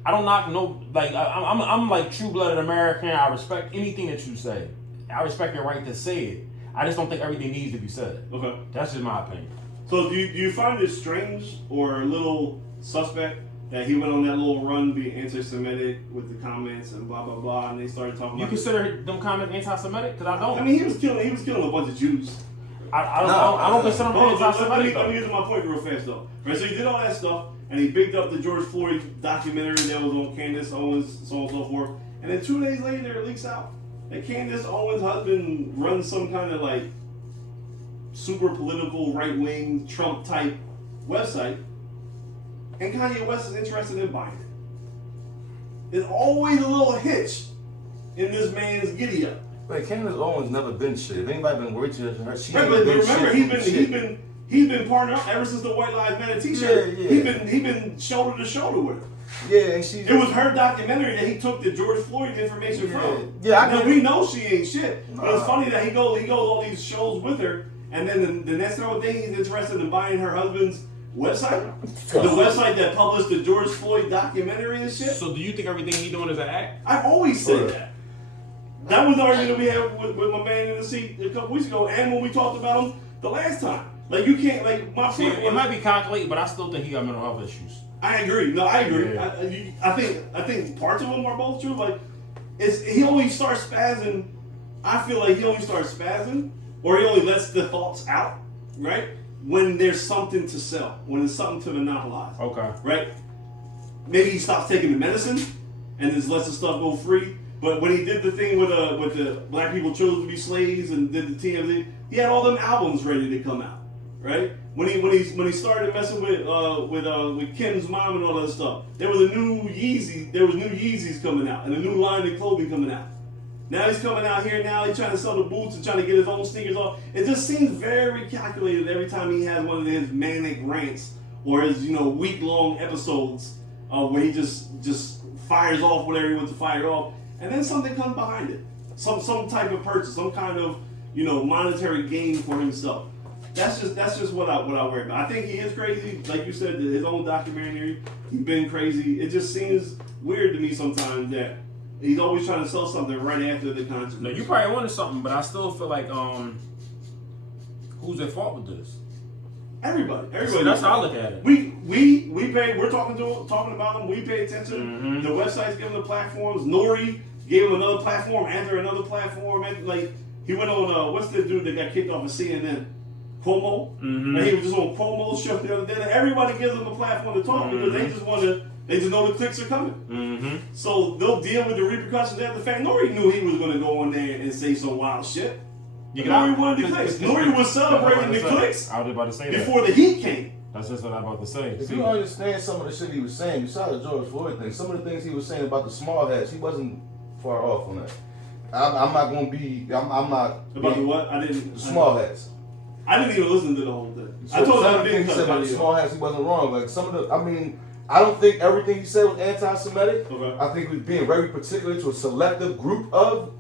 I don't knock no like I'm like true-blooded American. I respect anything that you say. I respect your right to say it. I just don't think everything needs to be said. Okay. That's just my opinion. So do you find it strange or a little suspect that he went on that little run being anti-Semitic with the comments and blah blah blah, and they started talking? You consider them comments anti-Semitic? Because I don't. I mean, he was killing a bunch of Jews. I don't consider them anti-Semitic. Let me get to my point real fast though. Right, so he did all that stuff, and he bigged up the George Floyd documentary that was on Candace Owens, so on and so forth. And then 2 days later, it leaks out that Candace Owens' husband runs some kind of like super political, right-wing, Trump-type website, and Kanye West is interested in buying it. There's always a little hitch in this man's giddy-up. Wait, Candace Owens never been shit. If anybody been worried to her, she right, but remember, he's been partnered up ever since the White Lives Matter T-shirt. Yeah. He been shoulder to shoulder with her. Yeah, and it was her documentary that he took the George Floyd information from. Yeah, now we know she ain't shit, but it's funny that he goes all these shows with her, and then the next thing he's interested in buying her husband's website, the website that published the George Floyd documentary and shit. So do you think everything he's doing is an act? I've always said that. That was the argument we had with my man in the seat a couple weeks ago, and when we talked about him the last time. Like you can't my point. It might be calculated, but I still think he got mental health issues. I agree. No, I agree. Yeah. I think parts of them are both true. Like, he only starts spazzing. I feel like he only starts spazzing, or he only lets the thoughts out, right? When there's something to sell, when there's something to monopolize. Okay. Right. Maybe he stops taking the medicine, and just lets the stuff go free. But when he did the thing with the black people chose to be slaves and did the TMZ, he had all them albums ready to come out, right? When he started messing with Kim's mom and all that stuff, there was new Yeezys coming out and a new line of clothing coming out. Now he's coming out here now, he's trying to sell the boots and trying to get his own sneakers off. It just seems very calculated every time he has one of his manic rants or his week-long episodes where he just fires off whatever he wants to fire off, and then something comes behind it, some type of purchase, some kind of monetary gain for himself. That's just what I worry about. I think he is crazy, like you said, his own documentary. He's been crazy. It just seems weird to me sometimes that he's always trying to sell something right after the controversy. No, you probably wanted something, but I still feel like who's at fault with this? Everybody. See, that's how I look at it. We pay. We're talking about them. We pay attention. The websites give them the platforms. Nori gave him another platform after another platform. And like he went on what's the dude that got kicked off of CNN? Cuomo. And he was just on Cuomo's show the other day. And everybody gives them a platform to talk because they just know the clicks are coming. So they'll deal with the repercussions after the fact. Nori knew he was going to go on there and say some wild shit. Nori wanted the clicks. Nori was celebrating the clicks I was about to say before the heat came. That's just what I'm about to say. If you understand some of the shit he was saying, besides the George Floyd thing, some of the things he was saying about the small hats, he wasn't far off on that. I'm not going to be. I'm not. About the what? I didn't. Small hats. I didn't even listen to the whole thing. So I told some him of the things he said about the video. small hats, he wasn't wrong. Like some of the, I mean, I don't think everything he said was anti-Semitic. Okay. I think he was being very particular to a selective group of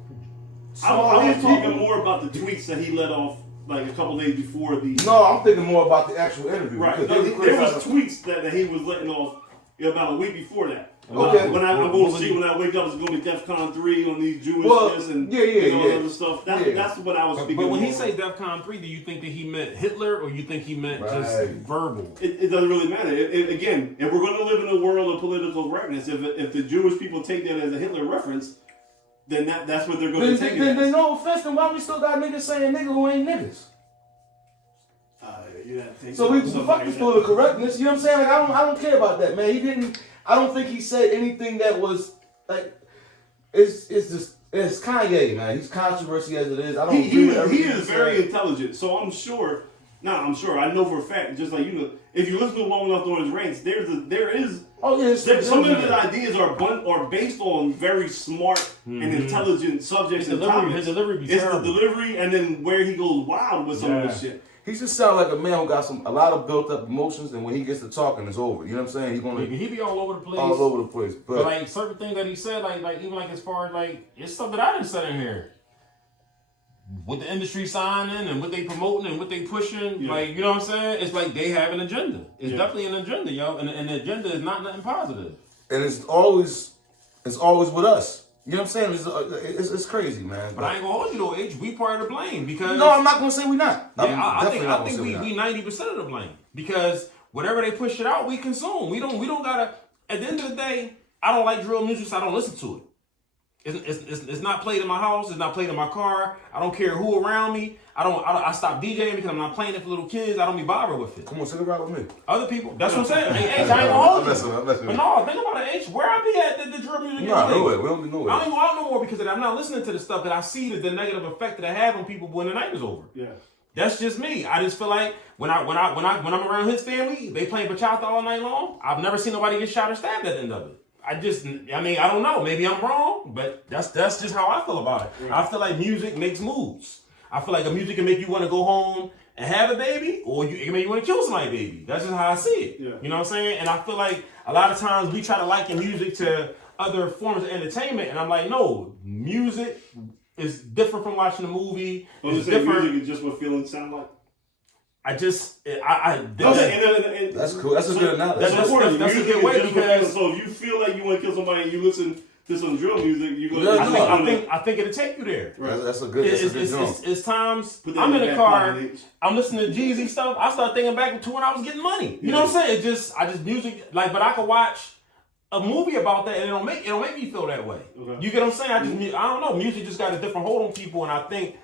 small I was hat talking people. more about the tweets that he let off like a couple days before the. No, I'm thinking more about the actual interview. Right. because No, they there was criticized- tweets that he was letting off about a week before that. Okay. When I'm going to see when I wake up, it's going to be DEFCON 3 on these Jewishness and all that other stuff. That's what I was speaking. But when he more say DEFCON 3, do you think that he meant Hitler or you think he meant just verbal? It doesn't really matter. Again, if we're going to live in a world of political correctness, if the Jewish people take that as a Hitler reference, then that's what they're going to take it as. Then no offense, then why we still got niggas saying nigga who ain't niggas? So we fuck this political correctness. You know what I'm saying? Like I don't care about that, man. He didn't. I don't think he said anything that was like. It's Kanye, man. He's controversy as it is. I don't. He is very intelligent. So I'm sure. I know for a fact. Just like if you listen to him long enough on his rants, there is. Oh yeah. Some of his ideas are based on very smart and intelligent subjects and topics. His delivery be It's terrible. the delivery, and then where he goes wild with some of this shit. He just sounds like a man who got a lot of built up emotions, and when he gets to talking, it's over. You know what I'm saying? He's gonna He be all over the place. all over the place. But like certain things that he said, like even like as far as like it's stuff that I didn't say in here. What the industry signing and what they promoting and what they pushing, like you know what I'm saying? It's like they have an agenda. It's definitely an agenda, yo, and the agenda is not nothing positive. And it's always with us. You know what I'm saying? It's crazy, man. But I ain't gonna hold you though, H. We part of the blame because no, I'm not gonna say we're not. I think we 90% of the blame because whatever they push it out, we consume. We don't gotta. At the end of the day, I don't like drill music, so I don't listen to it. It's not played in my house. It's not played in my car. I don't care who around me. I stop DJing because I'm not playing it for little kids. I don't be bothered with it. Come on, sit around with me. Other people. That's what I'm saying. Hey, H, I ain't gonna hold you. I'm messing But with no, think about it, H. Where I be at the drill music? Nah, no way. We don't be nowhere. I don't even go out no more because of that. I'm not listening to the stuff that I see the negative effect that I have on people when the night is over. Yeah. That's just me. I just feel like when I'm around his family, they playing bachata all night long. I've never seen nobody get shot or stabbed at the end of it. I don't know. Maybe I'm wrong, but that's just how I feel about it. Right. I feel like music makes moves. I feel like a music can make you want to go home and have a baby, or it can make you want to kill somebody's baby. That's just how I see it. Yeah. You know what I'm saying? And I feel like a lot of times we try to liken music to other forms of entertainment, and I'm like, no, music is different from watching a movie. It's different. Music is just what feelings sound like. That's cool. That's a good analogy. That's a good way because so if you feel like you want to kill somebody and you listen to some drill music, you go. I think it'll take you there. Right. That's a good. It's times I'm in the car, I'm listening to Jeezy stuff. I start thinking back to when I was getting money. You know what I'm saying? I just music like, but I could watch a movie about that and it'll make me feel that way. Okay. You get what I'm saying? I don't know. Music just got a different hold on people, and I think.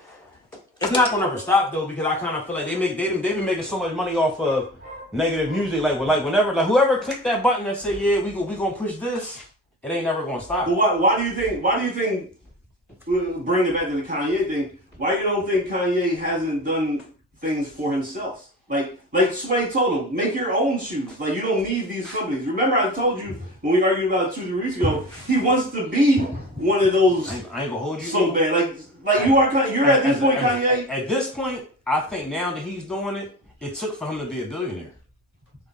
It's not gonna ever stop though because I kind of feel like they've been making so much money off of negative music. Whenever whoever clicked that button and said we gonna push this, it ain't never gonna stop. But why do you think? Bring it back to the Kanye thing. Why you don't think Kanye hasn't done things for himself? Like Sway told him, make your own shoes. Like you don't need these companies. Remember I told you when we argued about it 2-3 weeks ago, he wants to be one of those. I ain't gonna hold you so bad. Like you're at this point, Kanye. At this point, I think now that he's doing it, it took for him to be a billionaire.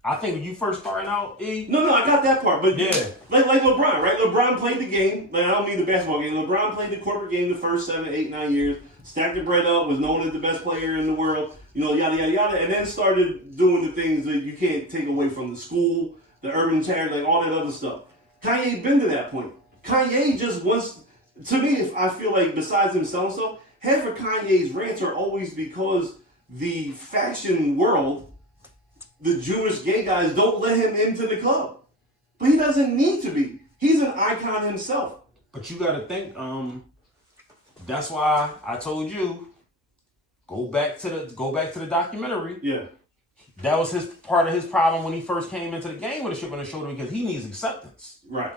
I think when you first starting out, No, I got that part, but yeah, like LeBron, right? LeBron played the game. Like I don't mean the basketball game. LeBron played the corporate game the first 7, 8, 9 years. Stacked the bread up, was known as the best player in the world. You know, yada yada yada, and then started doing the things that you can't take away from the school, the urban charity, like all that other stuff. Kanye been to that point. Kanye just wants. To me, I feel like besides him selling stuff, half of Kanye's rants are always because the fashion world, the Jewish gay guys, don't let him into the club. But he doesn't need to be. He's an icon himself. but you got to think. That's why I told you go back to the documentary. Yeah. That was part of his problem when he first came into the game with a chip on his shoulder because he needs acceptance. Right.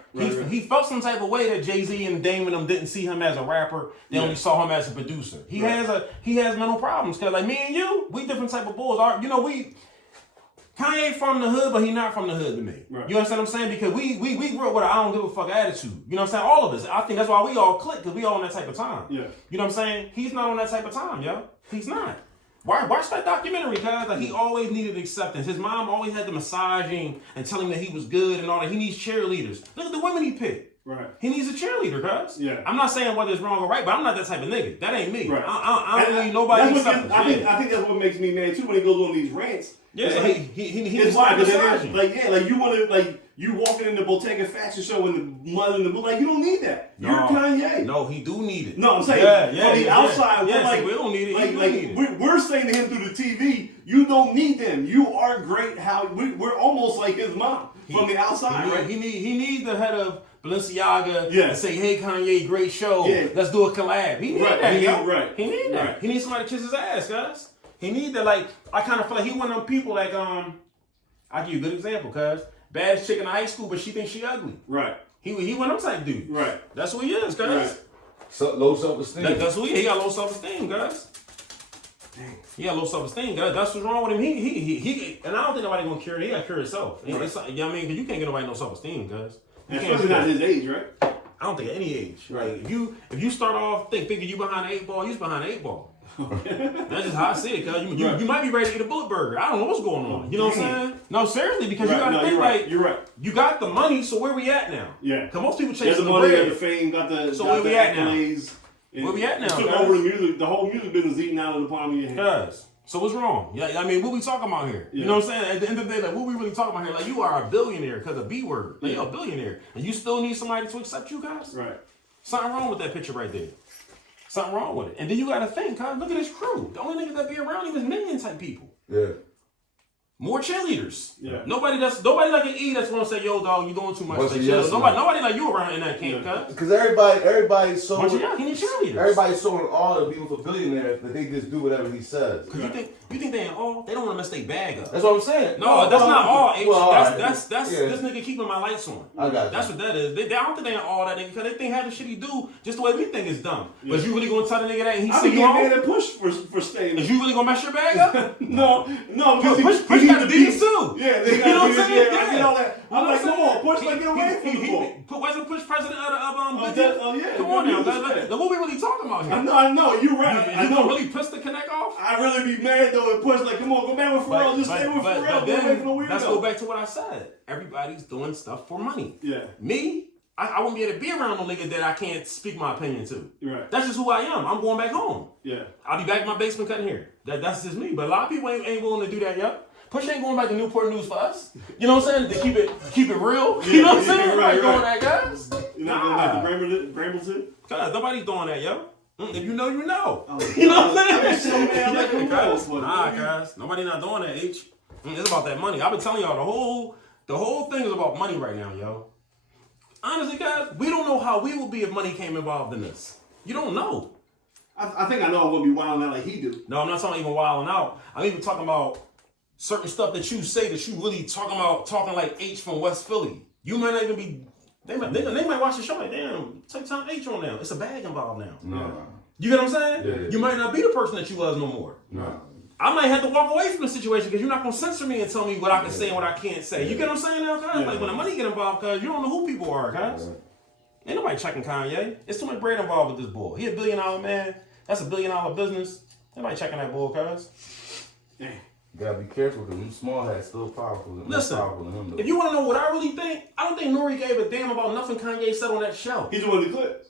He felt some type of way that Jay-Z and Dame and them didn't see him as a rapper. They only saw him as a producer. He has mental problems because like me and you, we different type of bulls. Kanye from the hood, but he not from the hood to me. Right. You understand what I'm saying? Because we grew up with a I don't give a fuck attitude. You know what I'm saying? All of us. I think that's why we all click because we all on that type of time. Yeah. You know what I'm saying? He's not on that type of time, yo. He's not. Watch that documentary, guys. Like he always needed acceptance. His mom always had to massage him and tell him that he was good and all that. He needs cheerleaders. Look at the women he picked. Right. He needs a cheerleader, guys. Yeah. I'm not saying whether it's wrong or right, but I'm not that type of nigga. That ain't me. Right. I don't need nobody acceptance. I think that's what makes me mad too when he goes on these rants. Yeah, it's like, he's like massaging. you want to like you walking in the Bottega fashion show in the mud in the like you don't need that. You're Kanye. No, he do need it. No, I'm saying from the outside, we're like we don't need it. Like we're saying to him through the TV, you don't need them. You are great. We're almost like his mom from the outside, right? He need the head of Balenciaga Yeah. and say, hey Kanye, great show. Yeah. Let's do a collab. He need that, He need that. Right. He needs somebody to kiss his ass, guys. He need that. Like I kind of feel like he one of them people like I'll give you a good example, cuz baddest chick in high school, but she thinks she ugly. Right. He one of them type dude. Right. That's who he is, cuz. Right. So, low self-esteem. That's who he is. He got low self-esteem, guys. Dang. He got low self-esteem, guys. That's what's wrong with him. He and I don't think nobody gonna cure it. He gotta cure himself. Right. It's, you know what I mean? Because you can't get nobody no self-esteem, guys. Especially not his age, right? I don't think at any age. Right. Like if you start off thinking you behind the 8 ball, you's behind the 8 ball. That's just how I see it, cuz you might be ready to eat a bullet burger. I don't know what's going on. You know what I'm saying? No, seriously, because you gotta think like you're right. You got the money, so where we at now? Yeah. Cause most people Got chasing the the money, bread. got the fame, got the So got where the we at now? accolades. Where we at now, Took guys? over the music, the whole music business eating out of the palm of your hand. Cuz. So what's wrong? Yeah, I mean, what we talking about here? Yeah. You know what I'm saying? At the end of the day, like, what we really talking about here? Like, you are a billionaire because of B word. Like, you're a billionaire. And you still need somebody to accept you guys? Right. Something wrong with that picture right there. Something wrong with it. And then you got to think, huh? Look at his crew. The only niggas that be around him is minion type people. Yeah. More cheerleaders. Yeah. Nobody like an E that's gonna say, yo, dog, you doing too much. Bunch Like, of chill. yes Nobody like you around in that camp, Yeah. cuz. Because everybody's so He need cheerleaders. everybody's so in awe of being with a billionaire that they just do whatever he says. Cause you think they in awe? They don't want to mess their bag up. That's what I'm saying. No, that's not all. H. Well, That's yeah. this nigga keeping my lights on. I got you. That's what that is. They don't think they in all that nigga because they think having shit he do just the way we think is dumb. Yeah. But you really gonna tell the nigga that and he I see be you getting mad home? at Push for staying. Is you really gonna mess your bag up? No, because Push he got to needs do this too. Yeah, they You know got what to I'm do saying? this. Yeah, I get all that. I'm like, come on, Push, like, get away from the ball. Wasn't Push president of yeah. Come on now, Yeah. guys. What we really talking about here? I know, you're right. I You know. gonna really piss the connect off? I really be mad though and Push like, come on, go back with Pharrell. Just stay with Pharrell. Go away from the weirdo. Let's go back to what I said. Everybody's doing stuff for money. Yeah. Me, I won't be able to be around no nigga that I can't speak my opinion to. Right. That's just who I am. I'm going back home. Yeah. I'll be back in my basement cutting hair. That's just me. But a lot of people ain't willing to do that, yo. Push ain't going back to Newport News for us. You know what I'm saying? To keep it real. You know what I'm saying? Right, Doing that, guys. You're not going back to Brambleton? Cause nobody's doing that, yo. If you know, you know. Oh, You know what I'm I'm saying? so mad. Like, come guys. on, Nah, guys. Nobody not doing that, H. It's about that money. I've been telling y'all the whole thing is about money right now, yo. Honestly, guys, we don't know how we will be if money came involved in this. You don't know. I think I know I'm going to be wilding out like he do. No, I'm not talking even wilding out. I'm even talking about certain stuff that you say that you really talking like H from West Philly. You might not even be. They might watch the show like, damn, take time H on now. It's a bag involved now. No. You get what I'm saying? Yeah. You might not be the person that you was no more. No. I might have to walk away from the situation because you're not gonna censor me and tell me what I can say and what I can't say. You get what I'm saying now, guys? Yeah. Like when the money get involved, cause you don't know who people are, guys. Ain't nobody checking Kanye. It's too much bread involved with this boy. He $1 billion man. That's $1 billion business. Nobody checking that boy, cuz. Damn. You gotta be careful because them small hats still powerful. Listen, powerful than him, though. if you want to know what I really think, I don't think Nori gave a damn about nothing Kanye said on that show. He's the one that clips.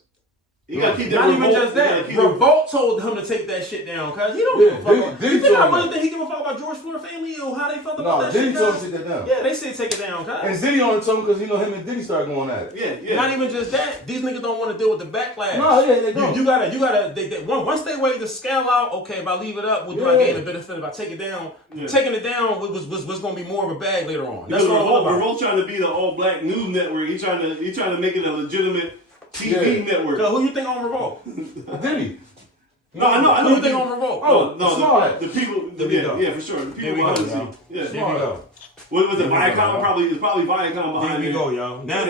You gotta keep that. Not Revolt, even just that. Revolt told him to take that shit down, cause he don't give a fuck. You think I really think he give a fuck about George Floyd family or how they felt about that Diddy shit? told him to take that down. Yeah, they said take it down, cuz. And Diddy only told him because him and Diddy started going at it. Yeah. Not even just that. These niggas don't want to deal with the backlash. No, yeah, they don't. You gotta. Once they wait to scale out, okay, if I leave it up, do I gain a benefit? If I take it down, taking it down was gonna be more of a bag later on. That's what Revolt trying to be the all black news network. He trying to make it a legitimate TV network. So who you think on Revolt? Diddy. No, I know. Who you think on Revolt? The people. Yeah, for sure. The people behind the scenes. Yeah, there we go. What was it? Viacom? It's probably Viacom behind it. There we go, yo. Now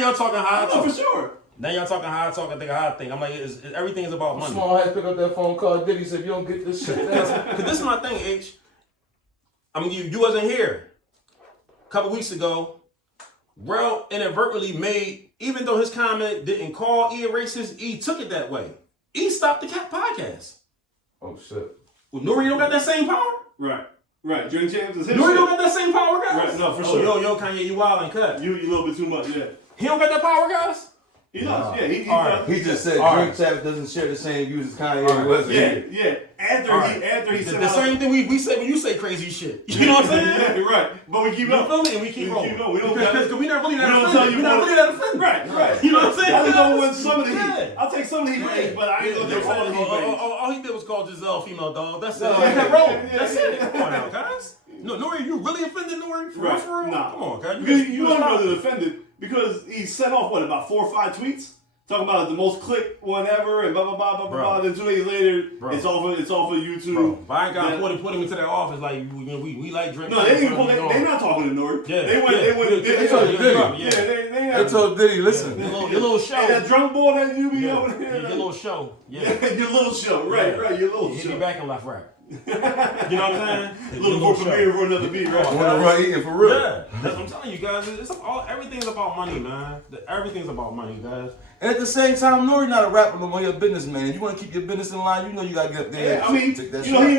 y'all talking how I talk. For sure. Now y'all talking how I talk. I think how I think. I'm like, everything is about money. Small hat pick up that phone call. Diddy said, "You don't get this shit." Cause this is my thing, H. I mean, you wasn't here a couple weeks ago. Rel inadvertently made, even though his comment didn't call E a racist, E took it that way. E stopped the Cat podcast. Oh shit. Well, Nori don't got that same power? Right. Drink champs is his Nori shit. don't got that same power, guys? Right, no, for sure. Yo, Kanye, you wild and cut. You a little bit too much, yeah. He don't got that power, guys? He does, yeah. He does. He just said Drink Champs doesn't share the same views as Kanye. Yeah. After he said the same thing we say when you say crazy shit. You know what I'm saying? Yeah, right. But we keep up. And we keep rolling. We don't because we not really that offended. We're not really that offended. Right. You know what I'm saying? I just don't want some of the heat. I'll take some of the heat range, but I ain't gonna take all the heat range. All he did was call Giselle female dog. That's it. That's it. Come on now, guys. No, Nori, you really offended Nori? For real? Nah. Come on, guys. You know he wasn't offended because he sent off, about 4 or 5 tweets? Talking about the most clicked one ever and blah blah blah blah blah. Then 2 days later, it's off of YouTube. Bro, if I ain't got put him into that office like we like drinking. No, they not talking to Nori. Yeah, they told Diddy. They told Diddy, listen, your little show. Hey, that drunk boy that you be over there. Your little show. Yeah. Your little show. Right. Your little show. Hit me back and left right. You know what I'm saying? Looking for premiere for another beat, right? Want to run eating for real? Yeah, that's what I'm telling you guys. Everything's about money, man. Everything's about money, guys. And at the same time, Nori not a rapper no more. You're a businessman. If you want to keep your business in line, you know you gotta get up there. Yeah, I mean,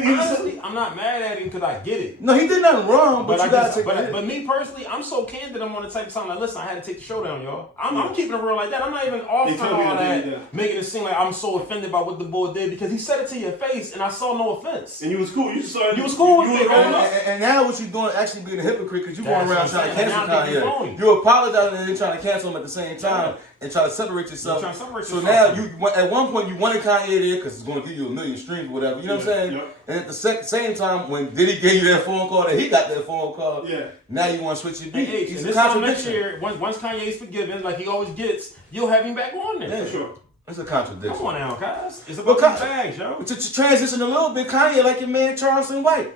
honestly, I'm not mad at him because I get it. No, he did nothing wrong, but you gotta take it. But me personally, I'm so candid. I'm on the type of something like, listen, I had to take the show down, y'all. I'm keeping it real like that. I'm not even offering all that, making it seem like I'm so offended by what the boy did because he said it to your face and I saw no offense. And you was cool. You was cool with it. And now what you're doing actually being a hypocrite because you going around trying to cancel Kanye. You apologize and then trying to cancel him at the same time and try to separate yourself. So now you at one point you wanted Kanye there because it's going to give you 1 million streams or whatever. You know what I'm saying? Yep. And at the same time, when Diddy gave you that phone call, that he got that phone call. Yeah. Now you want to switch your beat. Hey, He's this time next year, once Kanye's forgiven, like he always gets, you'll have him back on there. Yeah, sure. It's a contradiction. Come on now, guys. It's about the bags, yo. To transition a little bit, Kanye like your man Charleston White.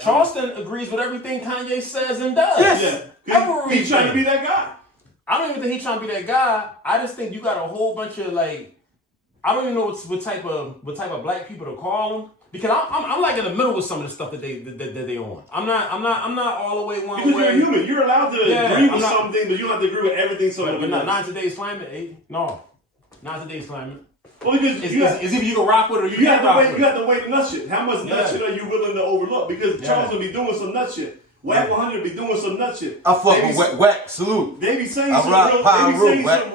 Charleston agrees with everything Kanye says and does. Yes. Yeah. He's trying to be that guy. I don't even think he's trying to be that guy. I just think you got a whole bunch of I don't even know what type of black people to call them because I'm like in the middle with some of the stuff that they on. I'm not all the way one because way. You're human. You're allowed to agree with something, but you don't have to agree with everything. But not today's climate. Eh? No, not today's climate. Well, because it's either you can rock with it or you can't rock with it. You have to wait nut shit. How much nut shit are you willing to overlook? Because Charles will be doing some nut shit. Wack 100 be doing some nut shit. I fuck with Wack. Salute. They be saying some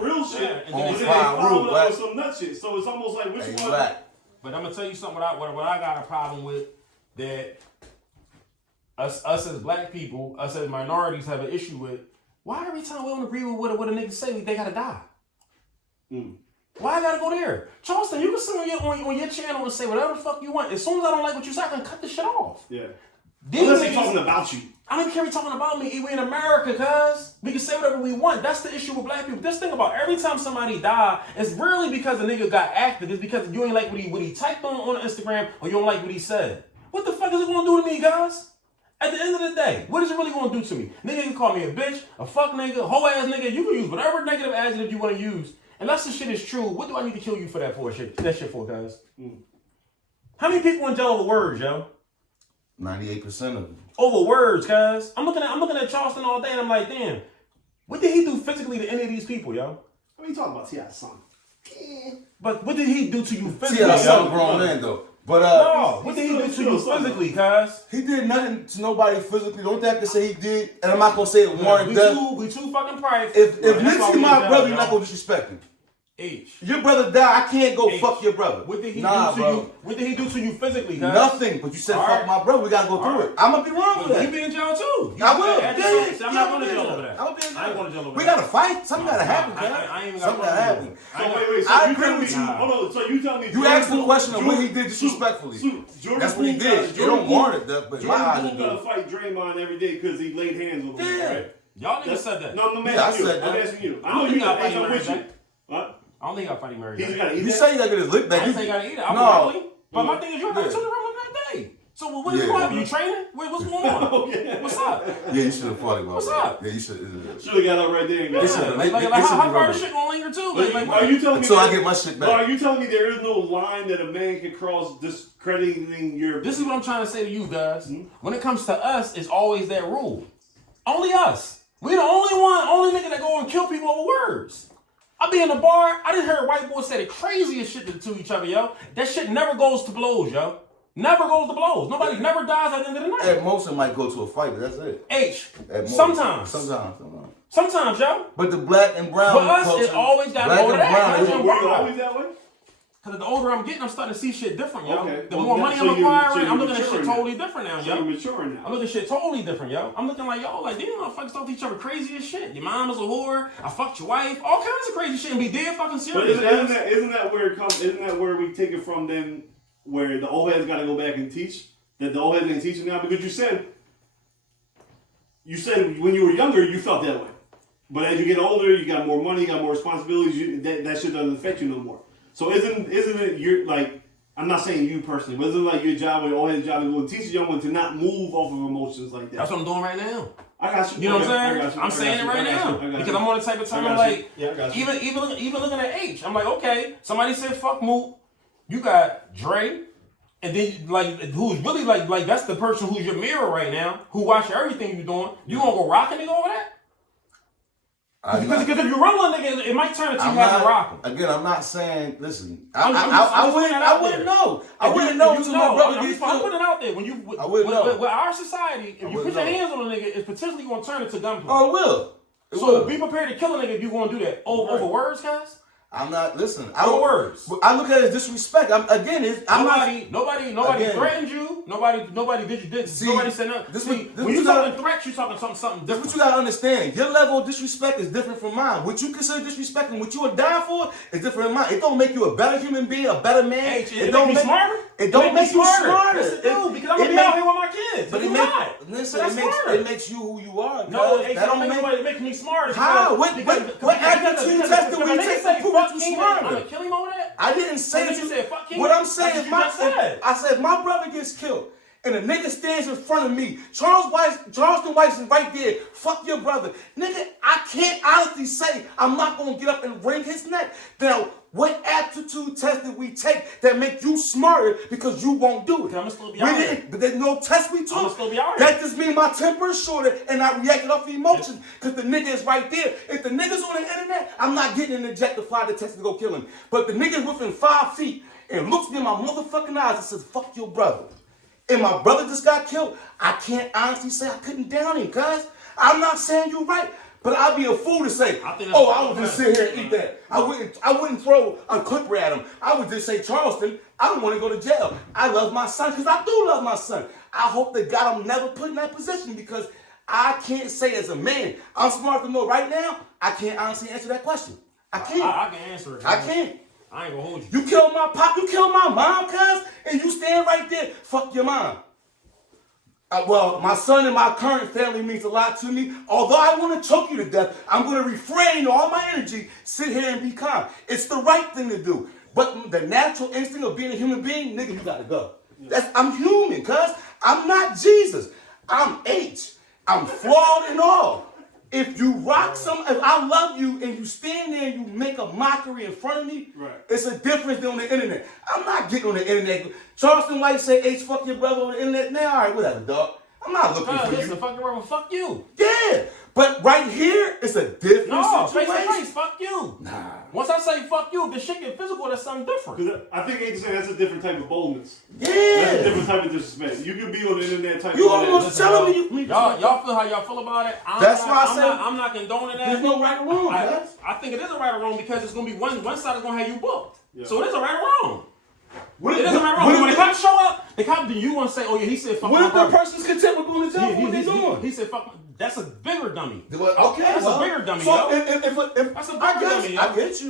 real shit, and then they follow it up with some nut shit. So it's almost like which one. But I'm gonna tell you something. What I got a problem with that us as black people, us as minorities have an issue with. Why every time we don't agree with what a nigga say, they gotta die? Why I gotta go there? Charleston, you can sit on your channel and say whatever the fuck you want. As soon as I don't like what you say, I can cut the shit off. Yeah. Unless they talking about you. I don't care if talking about me. We in America, cuz. We can say whatever we want. That's the issue with black people. Just think about every time somebody die, it's rarely because a nigga got active. It's because you ain't like what he typed on Instagram or you don't like what he said. What the fuck is it gonna do to me, guys? At the end of the day, what is it really gonna do to me? Nigga can call me a bitch, a fuck nigga, a hoe ass nigga. You can use whatever negative adjective you want to use. Unless the shit is true, what do I need to kill you for that shit for, guys? How many people in jail over words, yo? 98% of them. Over words, cuz. I'm looking at Charleston all day and I'm like, damn, what did he do physically to any of these people, yo? What are you talking about, T.I.'s son? But what did he do to you physically? T.I.'s son grown man, though. But no, what did he do to you physically, cuz? he did nothing to nobody physically. The only thing I can say he did, and I'm not gonna say it warranted death. We too fucking private. If Nipsey my brother, you're not gonna disrespect him. H. Your brother died. I can't go H. fuck your brother. What did he do to bro. you? What did he do to you physically, guys? Nothing. But you said fuck my brother. We gotta go through it. I'm gonna be wrong with that. You be in jail too. I will. I'm not going to jail over that. I ain't going to jail over that. We gotta fight. Something gotta happen, man. I ain't Something gotta happen. So wait. So I you agree tell me? with you. Hold on. So you tell me? You asked the question of what he did disrespectfully. That's what he did. It don't warrant it, but my eyes Jordan gotta fight Draymond every day because he laid hands on him, right? Y'all niggas said that. No, I'm asking you. I'm asking you. I know you got fight with you. What? I don't think I fight him every He's day. gotta eat You that? say you gotta get his lip back. I didn't say you gotta eat it. I'm No. really. But my thing is, you're not to the room that day. So what is going on? You training? What's going on? Okay. What's up? Yeah, you should have fought him. What's up? Yeah, you should. Should have got up right there and got How far the shit gonna linger too? Are you telling me? So I get my shit back. Are you telling me there is no line that a man can cross discrediting your? This is what I'm trying to say to you guys. When it comes to us, it's always that rule. Only us. We the only nigga that go and kill people over words. I be in the bar, I just heard white boys say the craziest shit to each other, yo. That shit never goes to blows, yo. Never goes to blows. Nobody never dies at the end of the night. At most, it might go to a fight, but that's it. H. At most. Sometimes, yo. But the black and brown For us, culture, it always got to black go to and that. brown, Always that way? Because the older I'm getting, I'm starting to see shit different, yo. Okay. The more money I'm acquiring, I'm looking at shit now. totally different now, So yo. you're maturing now. I'm looking at shit totally different, yo. I'm looking like, yo, like, these motherfuckers talk to each other crazy as shit. Your mom is a whore. I fucked your wife. All kinds of crazy shit and be dead fucking But serious. isn't that where it comes? Isn't that where we take it from then? Where the old heads got to go back and teach that the old heads ain't teaching now because you said when you were younger you felt that way, but as you get older you got more money, you got more responsibilities. That shit doesn't affect you no more. So isn't it your like? I'm not saying you personally, but isn't it like your job or your old head's job to go and teach the young one to not move off of emotions like that? That's what I'm doing right now. I got you. You know what I'm saying? I'm saying it right now because I'm on the type of time like even looking at H, I'm like, okay, somebody said fuck Mook. You got Dre, and then like who's really like that's the person who's your mirror right now, who watch everything you're doing. You gonna go rock a nigga over that? Because if you run one nigga, it might turn into you having to rock him. Again, I'm not saying. Listen, I wouldn't know. I wouldn't know until my brother gets killed. I'm putting it out there. When you with our society, if you put your hands on a nigga, it's potentially gonna turn into gunplay. Oh, it will. So be prepared to kill a nigga if you gonna do that over words, guys. I'm not. Listen. Words. I look at it as disrespect. Nobody threatened you. Nobody did you this. See, nobody said nothing. When you talking threats, you talking something different. That's what you gotta understand. Your level of disrespect is different from mine. What you consider disrespect and what you would die for is different from mine. It don't make you a better human being, a better man. It don't make you smarter. It don't make you smarter. Yes, it do, because I'm gonna be out here with my kids. But it makes you who you are. No, that don't make me smarter. How? What attitude test did we take to prove that you smarter? I'm gonna kill him over that. I didn't say that you said fuck King. What I'm saying is I said if my brother gets killed and a nigga stands in front of me, Charleston White's right there, fuck your brother. Nigga, I can't honestly say I'm not gonna get up and wring his neck. Now, what aptitude test did we take that make you smarter because you won't do it? I'm still be out here. But there's no test we took. I'm still be out here. That just means my temper is shorter and I reacted off emotions because the nigga is right there. If the nigga's on the internet, I'm not getting an ejector fly to test to go kill him. But the nigga's within 5 feet and looks me in my motherfucking eyes and says, fuck your brother. And my brother just got killed. I can't honestly say I couldn't down him, cuz. I'm not saying you're right. But I'd be a fool to say, I would just sit here and eat that. I wouldn't throw a clipper at him. I would just say, Charleston, I don't want to go to jail. I love my son because I do love my son. I hope that God I'm never put in that position because I can't say as a man, I'm smart to know right now, I can't honestly answer that question. I can't. I can answer it. I can't. I ain't gonna hold you. You killed my pop, you killed my mom, cuz, and you stand right there, fuck your mom. Well, my son and my current family means a lot to me. Although I want to choke you to death, I'm going to refrain all my energy, sit here and be calm. It's the right thing to do. But the natural instinct of being a human being, nigga, you got to go. I'm human, cuz. I'm not Jesus. I'm H. I'm flawed and all. If you rock if I love you and you stand there and you make a mockery in front of me, it's a difference than on the internet. I'm not getting on the internet. Charleston White say, H, fuck your brother on the internet now. All right, whatever, dog. I'm not looking for you. Listen, fuck your brother, fuck you. Yeah, But right here, it's a different No, face situation. to face, fuck you. Nah. Once I say fuck you, if the shit get physical, that's something different. Because I think Ain't saying that's a different type of boldness. Yeah. That's a different type of disrespect. You can be on the internet type You of almost telling me Y'all feel how y'all feel about it. I'm not condoning that. there's no right or wrong, guys. I think it is a right or wrong because it's gonna be one side is gonna have you booked. Yeah. So it is a right or wrong. What It is a right or wrong. When the cops show up, the cop, do you want to say, oh yeah, he said fuck What my if the brother. person's content with going to jail for what they doing? He said fuck. That's a bigger dummy. Okay, That's a bigger dummy, So yo. if That's a I bigger dummy, yo. I get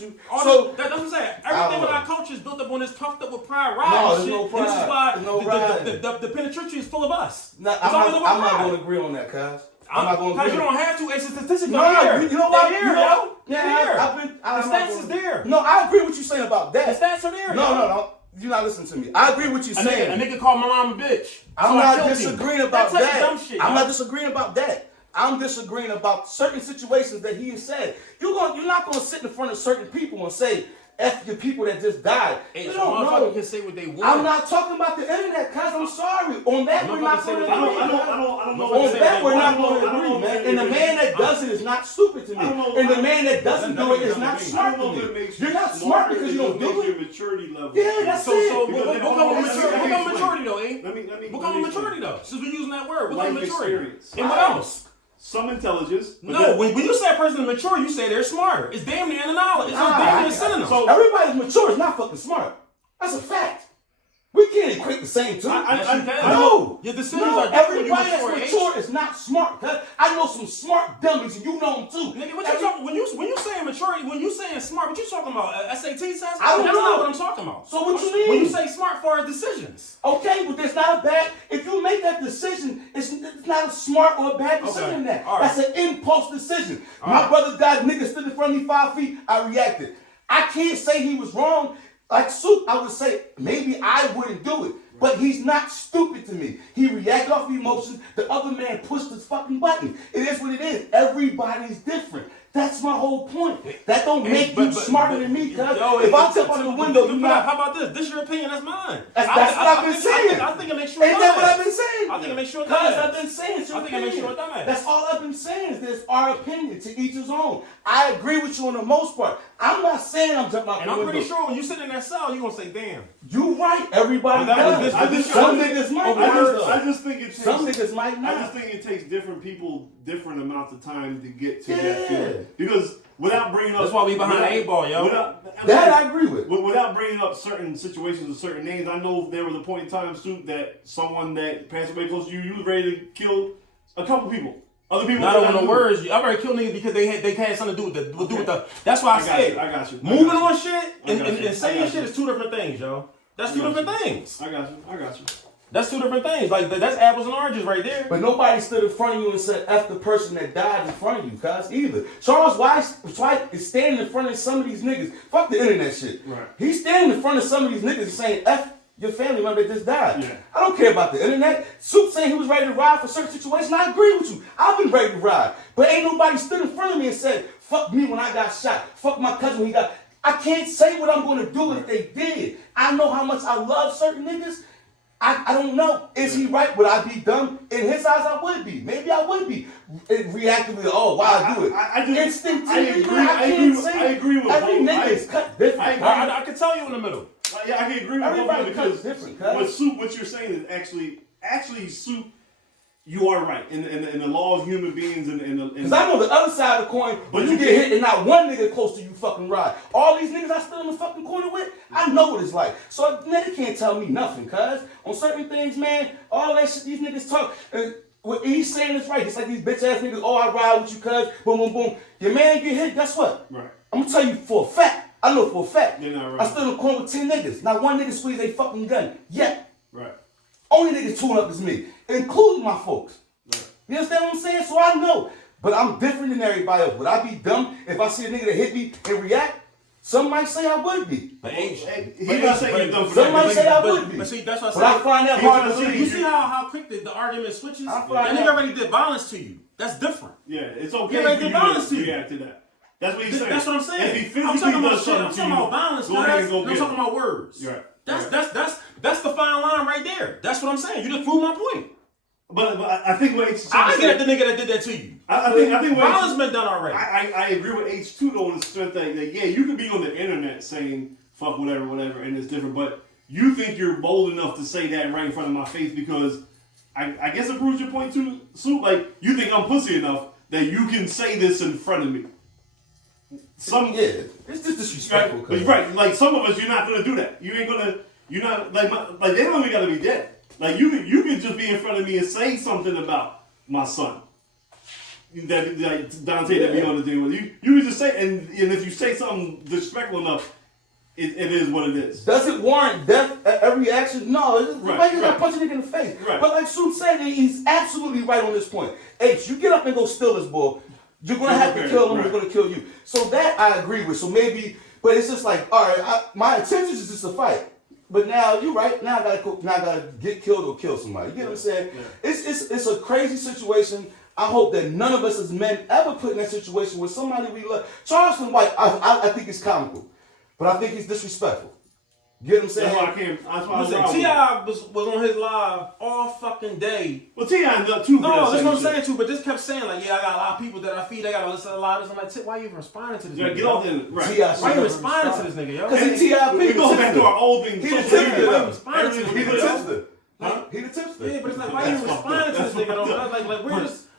you. So that's what I'm saying. I Everything don't with know. our culture is built up on this puffed up with pride ride No, and there's shit. no And this is pride. why There's no ride. the penitentiary is full of us. Nah, It's I'm always not about going to pride. agree on that, cuz. I'm not going to Because agree. you don't have to. It's a statistic. No, They're here. you know what? They're You here, know yo. what? They're Yeah, here. the stats is there. No, I agree with you saying about The that. stats are there. yo. No. You're not listening to me. I agree with you A saying. nigga called my mom a bitch. I'm So I not killed him. disagreeing about That's that. dumb shit, I'm yo. not disagreeing about that. I'm disagreeing about certain situations that he has said. You're not going to sit in front of certain people and say, F the people that just died. Hey, You so don't motherfucker know. can say what they want. I'm not talking about the internet, cuz. I'm sorry. On that, we're not Motherfucker say going to what agree. they want. I don't know. On that, we're not going to I don't agree, know man. if And the man that does it is not stupid to me. I don't know. And the man that doesn't That do it doesn't is not make- smart I don't know to if it me. makes You're not smart because you don't do your it. maturity level. Yeah, that's So it. what Because come then- with hold on, maturity? let me What come explain. maturity though, eh? Let me What come maturity though? Since we're using that word, what come Life maturity? experience. And what else? Some intelligence. but No, then- when you say a person is mature, you say they're smarter. It's damn near the knowledge. It's Nah, damn I- near synonym. so- Everybody's mature is not fucking smart. That's a fact. We can't equate the same two. Yes, you can. No. Your decisions No, are different when everybody you're that's mature mature is not smart. Cuz I know some smart dummies, and you know them too. Nigga, what you talking? When you saying maturity, when you saying smart, what you talking about? SAT test? I don't That's know. not what I'm talking about. So what you mean? When you say smart for decisions. Okay, but there's not a bad. If you make that decision, it's not a smart or a bad decision. Okay. That All right. that's an impulse decision. All My right. brother died. Nigga stood in front of me 5 feet. I reacted. I can't say he was wrong. Like Soup, I would say maybe I wouldn't do it. But he's not stupid to me. He reacted off emotions. The other man pushed his fucking button. It is what it is. Everybody's different. That's my whole point. That don't make you smarter than me, cuz. If I jump out the window, you not. How about this? This is your opinion, that's mine. That's what I've been saying. I think it makes sure. Ain't that what I've been saying? I think it makes sure. Cuz I've been saying it's your I think it makes opinion. sure dumbass. That's all I've been saying is there's our opinion, to each his own. I agree with you on the most part. I'm not saying I'm jumping out And the I'm window. pretty sure when you sit in that cell, you're gonna say, damn. You right. Everybody That was does. this- Some niggas might I just think it takes. Some niggas might I not. just think it takes different people different amounts of time to get to Yeah. that feeling. Because without bringing up, That's why we behind the 8 ball, yo. That I agree with. Without bringing up certain situations and certain names, I know there was a point in time, Soup, that someone that passed away close to you, you was ready to kill a couple people. Other people. Not that on the knew. words. I already killed niggas because they had something to do with the. That's why I said. I got you. Moving on shit and, I got and, you. and saying I got shit you. is two different things, yo. That's two I got different things. I got you. That's two different things. Like that's apples and oranges right there. But nobody stood in front of you and said F the person that died in front of you, cuz, either. Charles White is standing in front of some of these niggas. Fuck the internet shit. Right. He's standing in front of some of these niggas and saying F your family member that just died. Yeah. I don't care about the internet. Soup saying he was ready to ride for certain situations. I agree with you. I've been ready to ride. But ain't nobody stood in front of me and said, fuck me when I got shot. Fuck my cousin when he got. I can't say what I'm going to do if they did. I know how much I love certain niggas. I don't know. Is he right? Would I be dumb? In his eyes, I would be. Maybe I would be. Reactively, oh, why I do it. I just- Instinctively, I agree with every both. nigga is cut different. I can tell you in the middle. Yeah, I can agree with Everybody both cuts because different, cuz. what Soup, what you're saying is actually Soup. You are right in the law of human beings and Because I know the other side of the coin, but you get hit and not one nigga close to you fucking ride. All these niggas I stood in the fucking corner with, I know what it's like. So a nigga can't tell me nothing, cuz. On certain things, man, all that shit these niggas talk, what he's saying is right. It's like these bitch ass niggas, oh, I ride with you, cuz, boom, boom, boom. Your man get hit, guess what? Right. I'm gonna tell you for a fact. I know for a fact. You're not right. I stood in the corner with 10 niggas. Not one nigga squeezed a fucking gun. Yet. Right. Only niggas tune up is me, including my folks. Right. You understand what I'm saying? So I know. But I'm different than everybody else. Would I be dumb if I see a nigga that hit me and react? Some might say I would be. But age. He's not saying you're dumb for Some might that. say I would be. But see, that's what But I I said. find that He's hard not to saying believe. You see how quick the argument switches? I That find nigga that- already did violence to you. That's different. Yeah, it's okay He for already you did violence to to you. react to that. That's what he's saying. That's what I'm saying. If he physically I'm talking about does shit. I'm something to talking you, about violence. go ahead and go I'm get talking it. about words. Right. That's the fine line right there. That's what I'm saying. You just proved my point. But I think what H2 I get the nigga that did that to you. I think what violence been done already. I agree with H2 though in the strength that yeah, you could be on the internet saying fuck whatever, and it's different, but you think you're bold enough to say that right in front of my face because I guess it proves your point too, Soup. Like you think I'm pussy enough that you can say this in front of me. It's just disrespectful. Right, like some of us, you're not gonna do that. You're not like they don't even gotta be dead. Like you can just be in front of me and say something about my son. That like Dante that be on the deal with you. You can just say and if you say something disrespectful enough, it is what it is. Does it warrant death at every action? No, it's like you're not punching a nigga in the face. Right. But like Soup said, he's absolutely right on this point. H, you get up and go steal this ball, you're gonna have to kill him. Right. They're gonna kill you. So that I agree with. So maybe, but it's just like, all right, my intentions is just to fight. But now you're right. Now I gotta get killed or kill somebody. You get what I'm saying? Yeah. It's a crazy situation. I hope that none of us as men ever put in that situation where somebody we love. Charleston White, I think it's comical, but I think he's disrespectful. You get what I'm saying? That's why I can't. That's why listen, T.I. was on his live all fucking day. Well, T.I. ended up too. No, that's what I'm saying too. But just kept saying like, yeah, I got a lot of people that I feed. I got to listen to a lot of this. I'm like, why are you even responding to this? Yeah, nigga? get off in right. T.I. Why are you responding to this nigga, yo? Because T.I. We go back to our old thing. He the Social tipster. media. Why you responding to this He the nigga, yo? tipster. Huh? He the tipster. Yeah, but it's like, why you responding to this nigga though?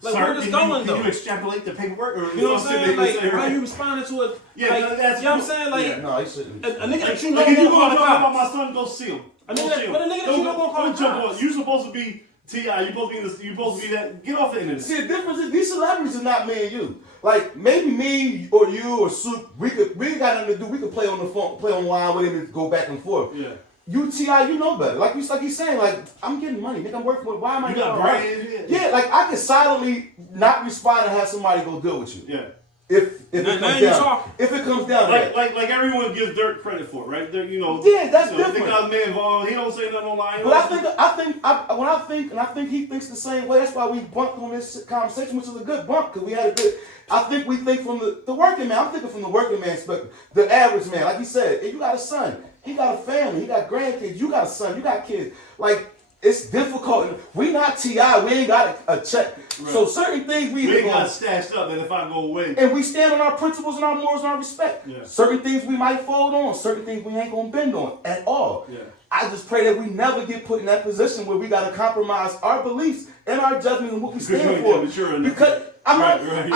Like where this going though? Can you extrapolate the paperwork? Or You know what I'm saying? Like, why you responding to it? Yeah, like, that's you know what I'm saying? Like, No, he shouldn't. a nigga that you know like if you gonna gonna call talk the about cops. my son, go see him. But a nigga that you know gonna call the cops. You supposed to be T.I. You supposed to be that. Get off the internet. See, the difference is these celebrities are not me and you. Like maybe me or you or Soup, we got nothing to do. We could play on the phone, play online with him and go back and forth. Yeah. You T.I., you know better. Like he's saying, like I'm getting money, nigga. I'm working with. Why am I? You got brain. Yeah, like I can silently not respond and have somebody go deal with you. Yeah. If it comes down, like everyone gives Dirk credit for it, right? Dirk, Yeah, that's different. They got a man involved. He don't say nothing online. But I think he thinks the same way. That's why we bumped on this conversation, which is a good bump because we had a good. I think we think from the working man. I'm thinking from the working man perspective. The average man, like he said, if you got a son, he got a family, he got grandkids. You got a son, you got kids. Like it's difficult. We not T.I. We ain't got a check. Right. So certain things we ain't got stashed up that if I go away. And we stand on our principles and our morals and our respect. Yeah. Certain things we might fold on, certain things we ain't gonna bend on at all. Yeah. I just pray that we never get put in that position where we gotta compromise our beliefs and our judgment and what we stand for. Because I'm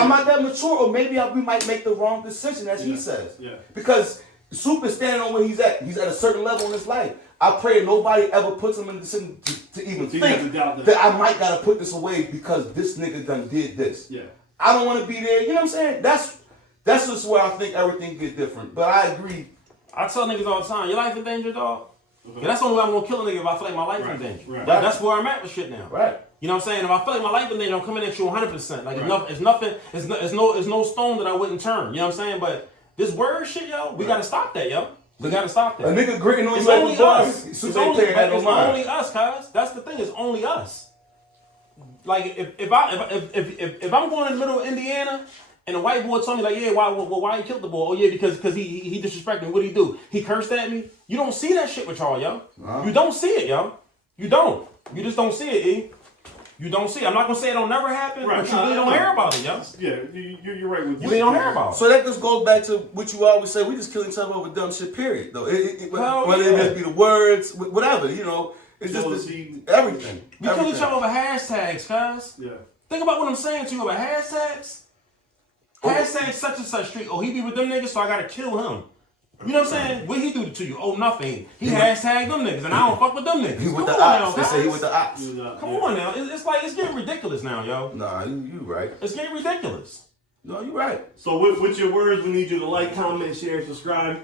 not that mature, or maybe we might make the wrong decision, as he says. Yeah. Because Soup is standing on where he's at. He's at a certain level in his life. I pray nobody ever puts him in the position to even think that I might gotta put this away because this nigga done did this. Yeah. I don't want to be there. You know what I'm saying? That's just where I think everything gets different. But I agree. I tell niggas all the time, your life in danger, dog. Okay. Yeah, that's the only way I'm gonna kill a nigga if I feel like my life in danger. Right. That's where I'm at with shit now. Right. You know what I'm saying? If I feel like my life in danger, I'm coming at you 100%. Like it's no stone that I wouldn't turn. You know what I'm saying? But this word shit, yo, we gotta stop that, yo. We gotta stop that. A nigga gritting on it's you like only the us. It's only us, cuz. That's the thing. It's only us. Like if I'm going in the middle of Indiana and a white boy told me like, yeah, why he killed the boy? Oh yeah, because he disrespected me. What did he do? He cursed at me. You don't see that shit with y'all, yo. You don't see it, yo. You don't. You just don't see it, E. You don't see it. I'm not gonna say it'll never happen, but you really don't hear about it, yo. Yeah, you're right with you. Really don't hear about it. So that just goes back to what you always say. We just kill each other over dumb shit. Period. Though whether it be the words, whatever, it's just everything. We kill each other over hashtags, cuz. Yeah. Think about what I'm saying to you over hashtags. Hashtag such and such street. Oh, he be with them niggas, so I gotta kill him. You know what I'm saying? What he do to you? Oh, nothing. He hashtag them niggas, and I don't fuck with them niggas. He with the ops. They say he with the ops. Come on now. It's like, it's getting ridiculous now, yo. Nah, you right. It's getting ridiculous. No, you right. So with your words, we need you to like, comment, share, subscribe.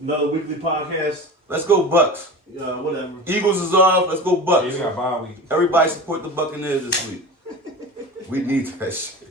Another weekly podcast. Let's go Bucks. Whatever. Eagles is off. Let's go Bucks. Yeah, we got bye week. Everybody support the Buccaneers this week. We need that shit.